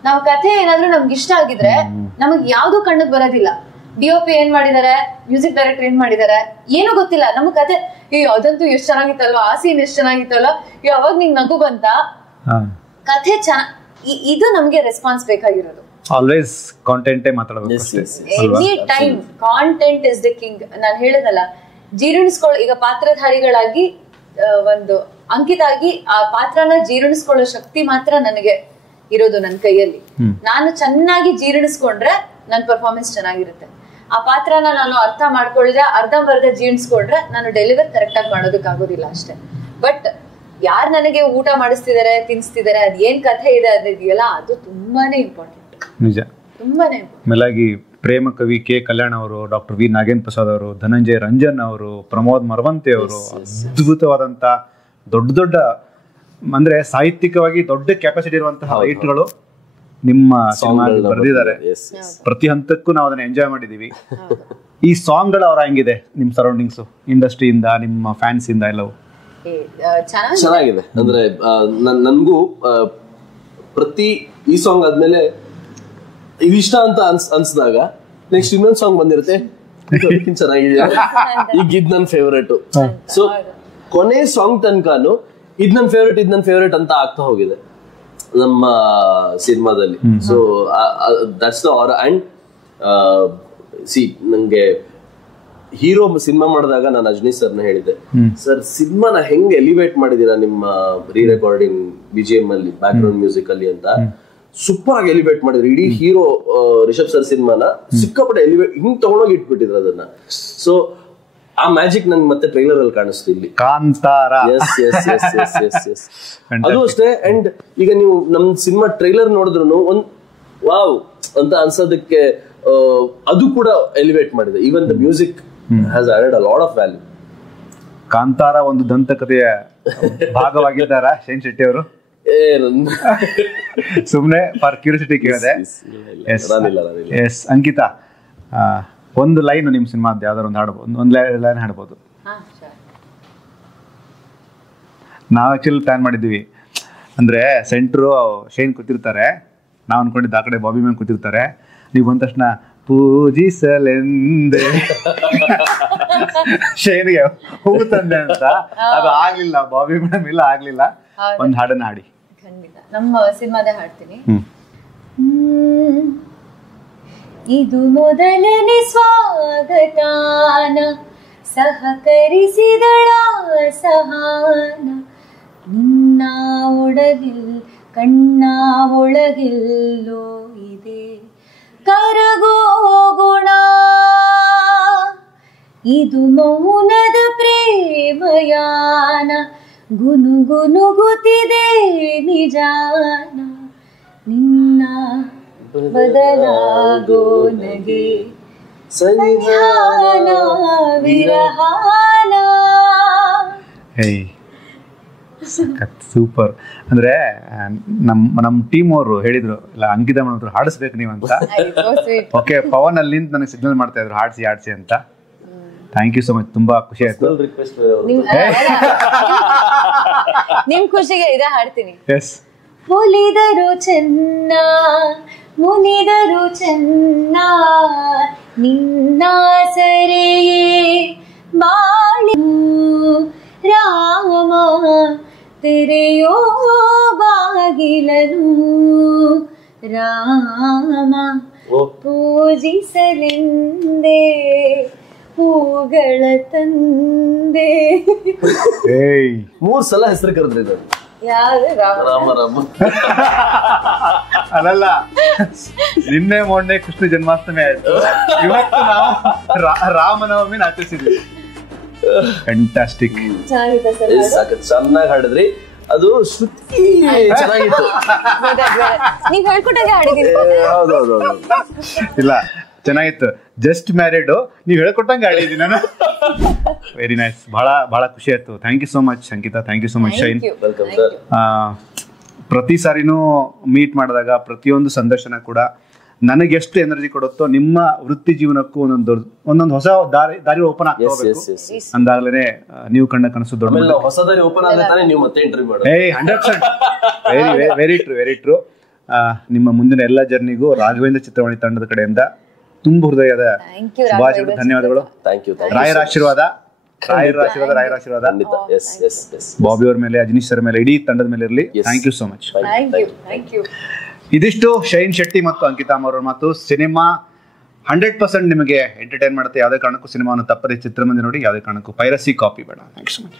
ನಾವ್ ಕಥೆ ಏನಾದ್ರೂ ನಮ್ಗೆ ಇಷ್ಟ ಆಗಿದ್ರೆ ನಮಗ್ ಯಾವ್ದು ಕಣ್ಣಿಗೆ ಬರೋದಿಲ್ಲ. DOP ಏನ್ ಮಾಡಿದಾರೆ, ಮ್ಯೂಸಿಕ್ ಡೈರೆಕ್ಟರ್ ಏನ್ ಮಾಡಿದಾರೆ ಏನು ಗೊತ್ತಿಲ್ಲ. ನಮಗ್ ಕಥೆ ಅದಂತೂ ಎಷ್ಟ್ ಚೆನ್ನಾಗಿತ್ತಲ್ವ, ಆ ಸೀನ್ ಎಷ್ಟ್ ಚೆನ್ನಾಗಿತ್ತಲ್ವ, ಅವಾಗ ನಿಂಗ್ ನಗು ಬಂತ. ಕಥೆ ಇದು ನಮ್ಗೆ ರೆಸ್ಪಾನ್ಸ್ ಬೇಕಾಗಿರೋದು. ಆಲ್ವೇಸ್ ಕಾಂಟೆಂಟೇ ಮಾತಾಡಬೇಕು. Any time content is the king. ನಾನು ಹೇಳದಲ್ಲ, ಜೀರ್ಣಿಸ್ಕೊಳ್ಳೋ ಈಗ ಪಾತ್ರಧಾರಿಗಳಾಗಿ ಒಂದು ಅಂಕಿತ ಆಗಿ ಆ ಪಾತ್ರನ ಜೀರ್ಣಿಸ್ಕೊಳ್ಳೋ ಶಕ್ತಿ ಮಾತ್ರ ನನಗೆ ಇರೋದು ನನ್ನ ಕೈಯಲ್ಲಿ. ನಾನು ಚೆನ್ನಾಗಿ ಜೀರ್ಣಿಸ್ಕೊಂಡ್ರೆ ನನ್ನ ಪರ್ಫಾರ್ಮೆನ್ಸ್ ಚೆನ್ನಾಗಿರುತ್ತೆ. ಆ ಪಾತ್ರನ ನಾನು ಅರ್ಥ ಮಾಡ್ಕೊಳ್ದೆ ಅರ್ಧಂಬರ್ಧ ಜೀರ್ಣಿಸ್ಕೊಂಡ್ರೆ ನಾನು ಡೆಲಿವರ್ ಕರೆಕ್ಟ್ ಆಗಿ ಮಾಡೋದಕ್ಕಾಗೋದಿಲ್ಲ ಅಷ್ಟೇ. ಬಟ್ ಯಾರು ನನಗೆ ಊಟ ಮಾಡಿಸ್ತಿದ್ದಾರೆ, ತಿನ್ಸ್ತಿದ್ದಾರೆ, ಅದ್ ಏನ್ ಕಥೆ ಇದೆ ಅದಿದೆಯಲ್ಲ ಅದು ತುಂಬಾನೇ ಇಂಪಾರ್ಟೆಂಟ್. ನಿಜ, ತುಂಬಾನೇ. ಮೇಲಾಗಿ ಪ್ರೇಮ ಕವಿ ಕೆ ಕಲ್ಯಾಣ್ ಅವರು, ಡಾಕ್ಟರ್ ವಿ ನಾಗೇಂದ್ರ ಪ್ರಸಾದ್ ಅವರು, ಧನಂಜಯ ರಂಜನ್ ಅವರು, ಪ್ರಮೋದ್ ಮರವಂತೆ ಅವರು, ಅದ್ಭುತವಾದಂತ ದೊಡ್ಡ ಅಂದ್ರೆ ಸಾಹಿತ್ಯಿಕವಾಗಿ ದೊಡ್ಡ ಕೆಪಾಸಿಟಿ ಇರುವಂತಹ ರೈಟರ್ಗಳು ನಿಮ್ಮ ಸಿನಿಮಾ ಬರೆದಿದ್ದಾರೆ. ಪ್ರತಿ ಹಂತಕ್ಕೂ ನಾವು ಅದನ್ನ ಎಂಜಾಯ್ ಮಾಡಿದೀವಿ. ಈ ಸಾಂಗ್ ಗಳು ಅವ್ರ ಹೆಂಗಿದೆ ನಿಮ್ ಸರೌಂಡಿಂಗ್ಸ್, ಇಂಡಸ್ಟ್ರಿಯಿಂದ, ನಿಮ್ಮ ಫ್ಯಾನ್ಸ್ ಇಂದ ಎಲ್ಲವೂ? ಚೆನ್ನಾಗಿದೆ. ಅಂದ್ರೆ ನನ್ಗೂ ಪ್ರತಿ ಈ ಸಾಂಗ್ ಆದ್ಮೇಲೆ ಇದಿಷ್ಟ ಅಂತ ಅನ್ಸಿದಾಗ ನೆಕ್ಸ್ಟ್ ಇನ್ನೊಂದ್ ಸಾಂಗ್ ಬಂದಿರುತ್ತೆ, ಚೆನ್ನಾಗಿದೆ, ಈಗ ಇದ್ ನನ್ ಫೇವರೇಟ್. ಸೊ ಕೊನೆ ಸಾಂಗ್ ತನಕನು ಇದ್ ನನ್ ಫೇವರೇಟ್ ಅಂತ ಆಗ್ತಾ ಹೋಗಿದೆ ನಮ್ಮ ಸಿನಿಮಾದಲ್ಲಿ. So that's the R. And see ನಂಗೆ ಹೀರೋ ಸಿನಿಮಾ ಮಾಡಿದಾಗ ನಾನು ಅಜನೀಶ್ ಸರ್ನ ಹೇಳಿದ್ದೆ, ಸರ್ ಸಿನಿಮಾನ ಹೆಂಗ್ ಎಲಿವೇಟ್ ಮಾಡಿದೀರಾ ನಿಮ್ಮ ರೀ ರೆಕಾರ್ಡಿಂಗ್ BGM ಅಲ್ಲಿ, ಬ್ಯಾಕ್ ಗ್ರೌಂಡ್ ಮ್ಯೂಸಿಕ್ ಅಲ್ಲಿ ಅಂತ ಸೂಪರ್ ಆಗಿ ಎಲಿವೇಟ್ ಮಾಡಿದ್ರು. ಇಡೀ ಹೀರೋ ರಿಷಬ್ ಸರ್ ಸಿನಿಮಾನ ಸಿಕ್ಕಾಪಟ್ಟೆ ಎಲಿವೇಟ್ ಹಿಂಗ್ ತಗೊಂಡೋಗಿ ಇಟ್ಬಿಟ್ಟಿದ್ರು ಅದನ್ನ. ಸೊ ಆ ಮ್ಯಾಜಿಕ್ ನಂಗೆ ಮತ್ತೆ ಟ್ರೈಲರ್ ಅಲ್ಲಿ ಕಾಣಿಸ್ತು ಇಲ್ಲಿ, ಕಾಂತಾರ. ಅದು ಅಷ್ಟೇ. ಅಂಡ್ ಈಗ ನೀವು ನಮ್ ಸಿನಿಮಾ ಟ್ರೈಲರ್ ನೋಡಿದ್ರು ಒಂದ್ ವಾವ್ ಅಂತ ಅನ್ಸೋದಕ್ಕೆ ಅದು ಕೂಡ ಎಲಿವೇಟ್ ಮಾಡಿದೆ. Even the music has added a lot of value. Kantara ಒಂದು ದಂತಕಥೆಯ ಭಾಗವಾಗಿದ್ದಾರಾ ಶೇನ್ ಶೆಟ್ಟಿ ಅವರು? ಸುಮ್ನೆ ಫಾರ್ ಕ್ಯೂರಿಯಾಸಿಟಿ ಕೇಳಿದೆ. ಎಸ್ ಅಂಕಿತಾ, ಒಂದು ಲೈನ್ ನಿಮ್ ಸಿನಿಮಾದ ಯಾವ್ದಾರು ಒಂದು ಹಾಡ್ಬೋದು, ಒಂದು ಲೈನ್ ಹಾಡ್ಬೋದು. ನಾವು ಆಕ್ಚುಲಿ ಪ್ಲಾನ್ ಮಾಡಿದ್ವಿ, ಅಂದ್ರೆ ಸೆಂಟ್ರು ಶೇನ್ ಕೂತಿರ್ತಾರೆ, ನಾವು ಅನ್ಕೊಂಡಿದ್ದ ಆ ಕಡೆ ಬಾಬಿ ಮ್ಯಾನ್ ಕೂತಿರ್ತಾರೆ. ನೀವು ಬಂದ ತಕ್ಷಣ ಪೂಜಿಸಲೆಂದೆ ಶೇನ್ಗೆ ಹೂವು ತಂದೆ ಅಂತ, ಅದು ಆಗ್ಲಿಲ್ಲ. ಬಾಬಿ ಮೇಡಮ್ ಇಲ್ಲ, ಆಗ್ಲಿಲ್ಲ. ಒಂದ್ ಹಾಡನ್ನ ಹಾಡಿ. ಖಂಡಿತ ನಮ್ಮ ಸಿನಿಮಾದ ಹಾಡ್ತೀನಿ. ಇದು ಮೊದಲನೇ ಸ್ವಾಗತಾನ, ಸಹಕರಿಸಿದಳ ಸಹಾನ, ನಿನ್ನ ಒಡಗಿಲ್ ಕಣ್ಣ ಒಳಗೆಲ್ಲೋ ಇದೆ ಕರಗೋ ಗುಣ, ಇದು ಮೌನದ ಪ್ರೇಮಯಾನ, ಗುನುಗುನುಗುತ್ತಿದೆ ನಿಜಾನ, ನಿನ್ನ ಬದಲಾಗೋ ನಗೆ ಸನ್ಯಾನ ವಿರಹಾನ. ಸೂಪರ್. ಅಂದ್ರೆ ನಮ್ ಟೀಮ್ ಅವರು ಹೇಳಿದ್ರು, ಇಲ್ಲ ಅಂಕಿತ ಮೇಡಮ್ ಹಾಡಿಸ್ಬೇಕು ನೀವು ಅಂತ. ಓಕೆ, ಪವನ್ ಅಲ್ಲಿ ನನಗೆ ಸಿಗ್ನಲ್ ಮಾಡ್ತಾ ಇದ್ರು ಹಾಡ್ಸಿ ಅಂತ. ಥ್ಯಾಂಕ್ ಯು ಸೊ ಮಚ್, ತುಂಬಾ ಖುಷಿ ಆಯ್ತು. ರಿಕ್ವೆಸ್ಟ್ ನಿಮ್ ಖುಷಿಗೆ ಇದೇ ಹಾಡ್ತೀನಿ. ಎಸ್. ಒಲಿದರು ಚೆನ್ನ ಮುನಿದರು ಚೆನ್ನ ನಿನ್ನ ಸರೆಯೇ ಬಾಳಿ ರಾಮ ತೆರೆಯೋ ಬಾಗಿಲನು ರಾಮ ಪೂಜಿಸಲೆಂದೇ ಹೂಗಳ ತಂದೆ. 3 ಸಲ ಹೆಸರು ಕರೆದ್ರಿ ಇದು. ಯಾರು? ರಾಮ ರಾಮ. ಅಲ್ಲಲ್ಲ, ನಿನ್ನೆ ಮೊನ್ನೆ ಕೃಷ್ಣ ಜನ್ಮಾಷ್ಟಮಿ ಆಯ್ತು, ಇವತ್ತು ನಾವು ರಾಮನವಮಿನ ಆಚರಿಸಿದ್ವಿ. ಫ್ಯಾಂಟಾಸ್ಟಿಕ್. ಚೆನ್ನಾಗಿ ಹಾಡಿದ್ರಿ. ಅದು ಶ್ರುತಿ ಚೆನ್ನಾಗಿತ್ತು. ನೀವ್ ಹೇಳ್ಕೊಟ್ಟಾಗೆ ಹಾಡಿದೀನಿ. ಹೌದೌದು. ಇಲ್ಲ, ಚೆನ್ನಾಗಿತ್ತು. ಜಸ್ಟ್ ಮ್ಯಾರಿಡ್ ನೀವ್ ಹೇಳ್ಕೊಟ್ಟಂಗೆ ಆಡಿದ್ದೀನಿ ನಾನು. Very nice. ಬಹಳ ಖುಷಿ ಆಯ್ತು. Thank you so much Ankita, thank you so much Shine. Welcome sir. ಪ್ರತಿ ಸಾರಿನೂ ಮೀಟ್ ಮಾಡಿದಾಗ ಪ್ರತಿಯೊಂದು ಸಂದರ್ಶನ ಕೂಡ ನನಗೆ ಎಷ್ಟು ಎನರ್ಜಿ ಕೊಡುತ್ತೋ ನಿಮ್ಮ ವೃತ್ತಿ ಜೀವನಕ್ಕೂ ಒಂದೊಂದು ಹೊಸ ದಾರಿ ಓಪನ್ ಆಗ್ತಾ ಹೋಗ್ಬೇಕು. ಅಂದಾಗ್ಲೇನೆ ನೀವು ಕಂಡ ಕನಸು ದೊಡ್ಡ ಹೊಸ ದಾರಿ ಓಪನ್ ಆದ್ರೆ ತಾನೇ ನೀವು ಮತ್ತೆ ಇಂಟರ್ವ್ಯೂ ಮಾಡೋದು. 100%. Very true. ನಿಮ್ಮ ಮುಂದಿನ ಎಲ್ಲ ಜರ್ನಿಗೂ ರಾಘವೇಂದ್ರ ಚಿತ್ರವಾಣಿ ತಂಡದ ಕಡೆಯಿಂದ ತುಂಬ ಹೃದಯದ ಶುಭಾಶಯಗಳು, ಧನ್ಯವಾದಗಳು. ರಾಯರ ಆಶೀರ್ವಾದ. ಬಾಬಿ ಅವ್ರ ಮೇಲೆ, ಅಜನೀಶ್ ಸರ್ ಮೇಲೆ, ಇಡೀ ತಂಡದ ಮೇಲೆ ಇರಲಿ. Thank you so much. ಇದಿಷ್ಟು ಶೈನ್ ಶೆಟ್ಟಿ ಮತ್ತು ಅಂಕಿತಾ ಅವರ ಮಾತು. ಸಿನಿಮಾ 100% ನಿಮಗೆ ಎಂಟರ್ಟೈನ್ ಮಾಡುತ್ತೆ. ಯಾವುದೇ ಕಾರಣಕ್ಕೂ ಸಿನಿಮಾವನ್ನು ತಪ್ಪದೆ ಚಿತ್ರಮಂದಿರ ನೋಡಿ. ಯಾವುದೇ ಕಾರಣಕ್ಕೂ ಪೈರಸಿ ಕಾಪಿ ಬೇಡ. Thank you so much.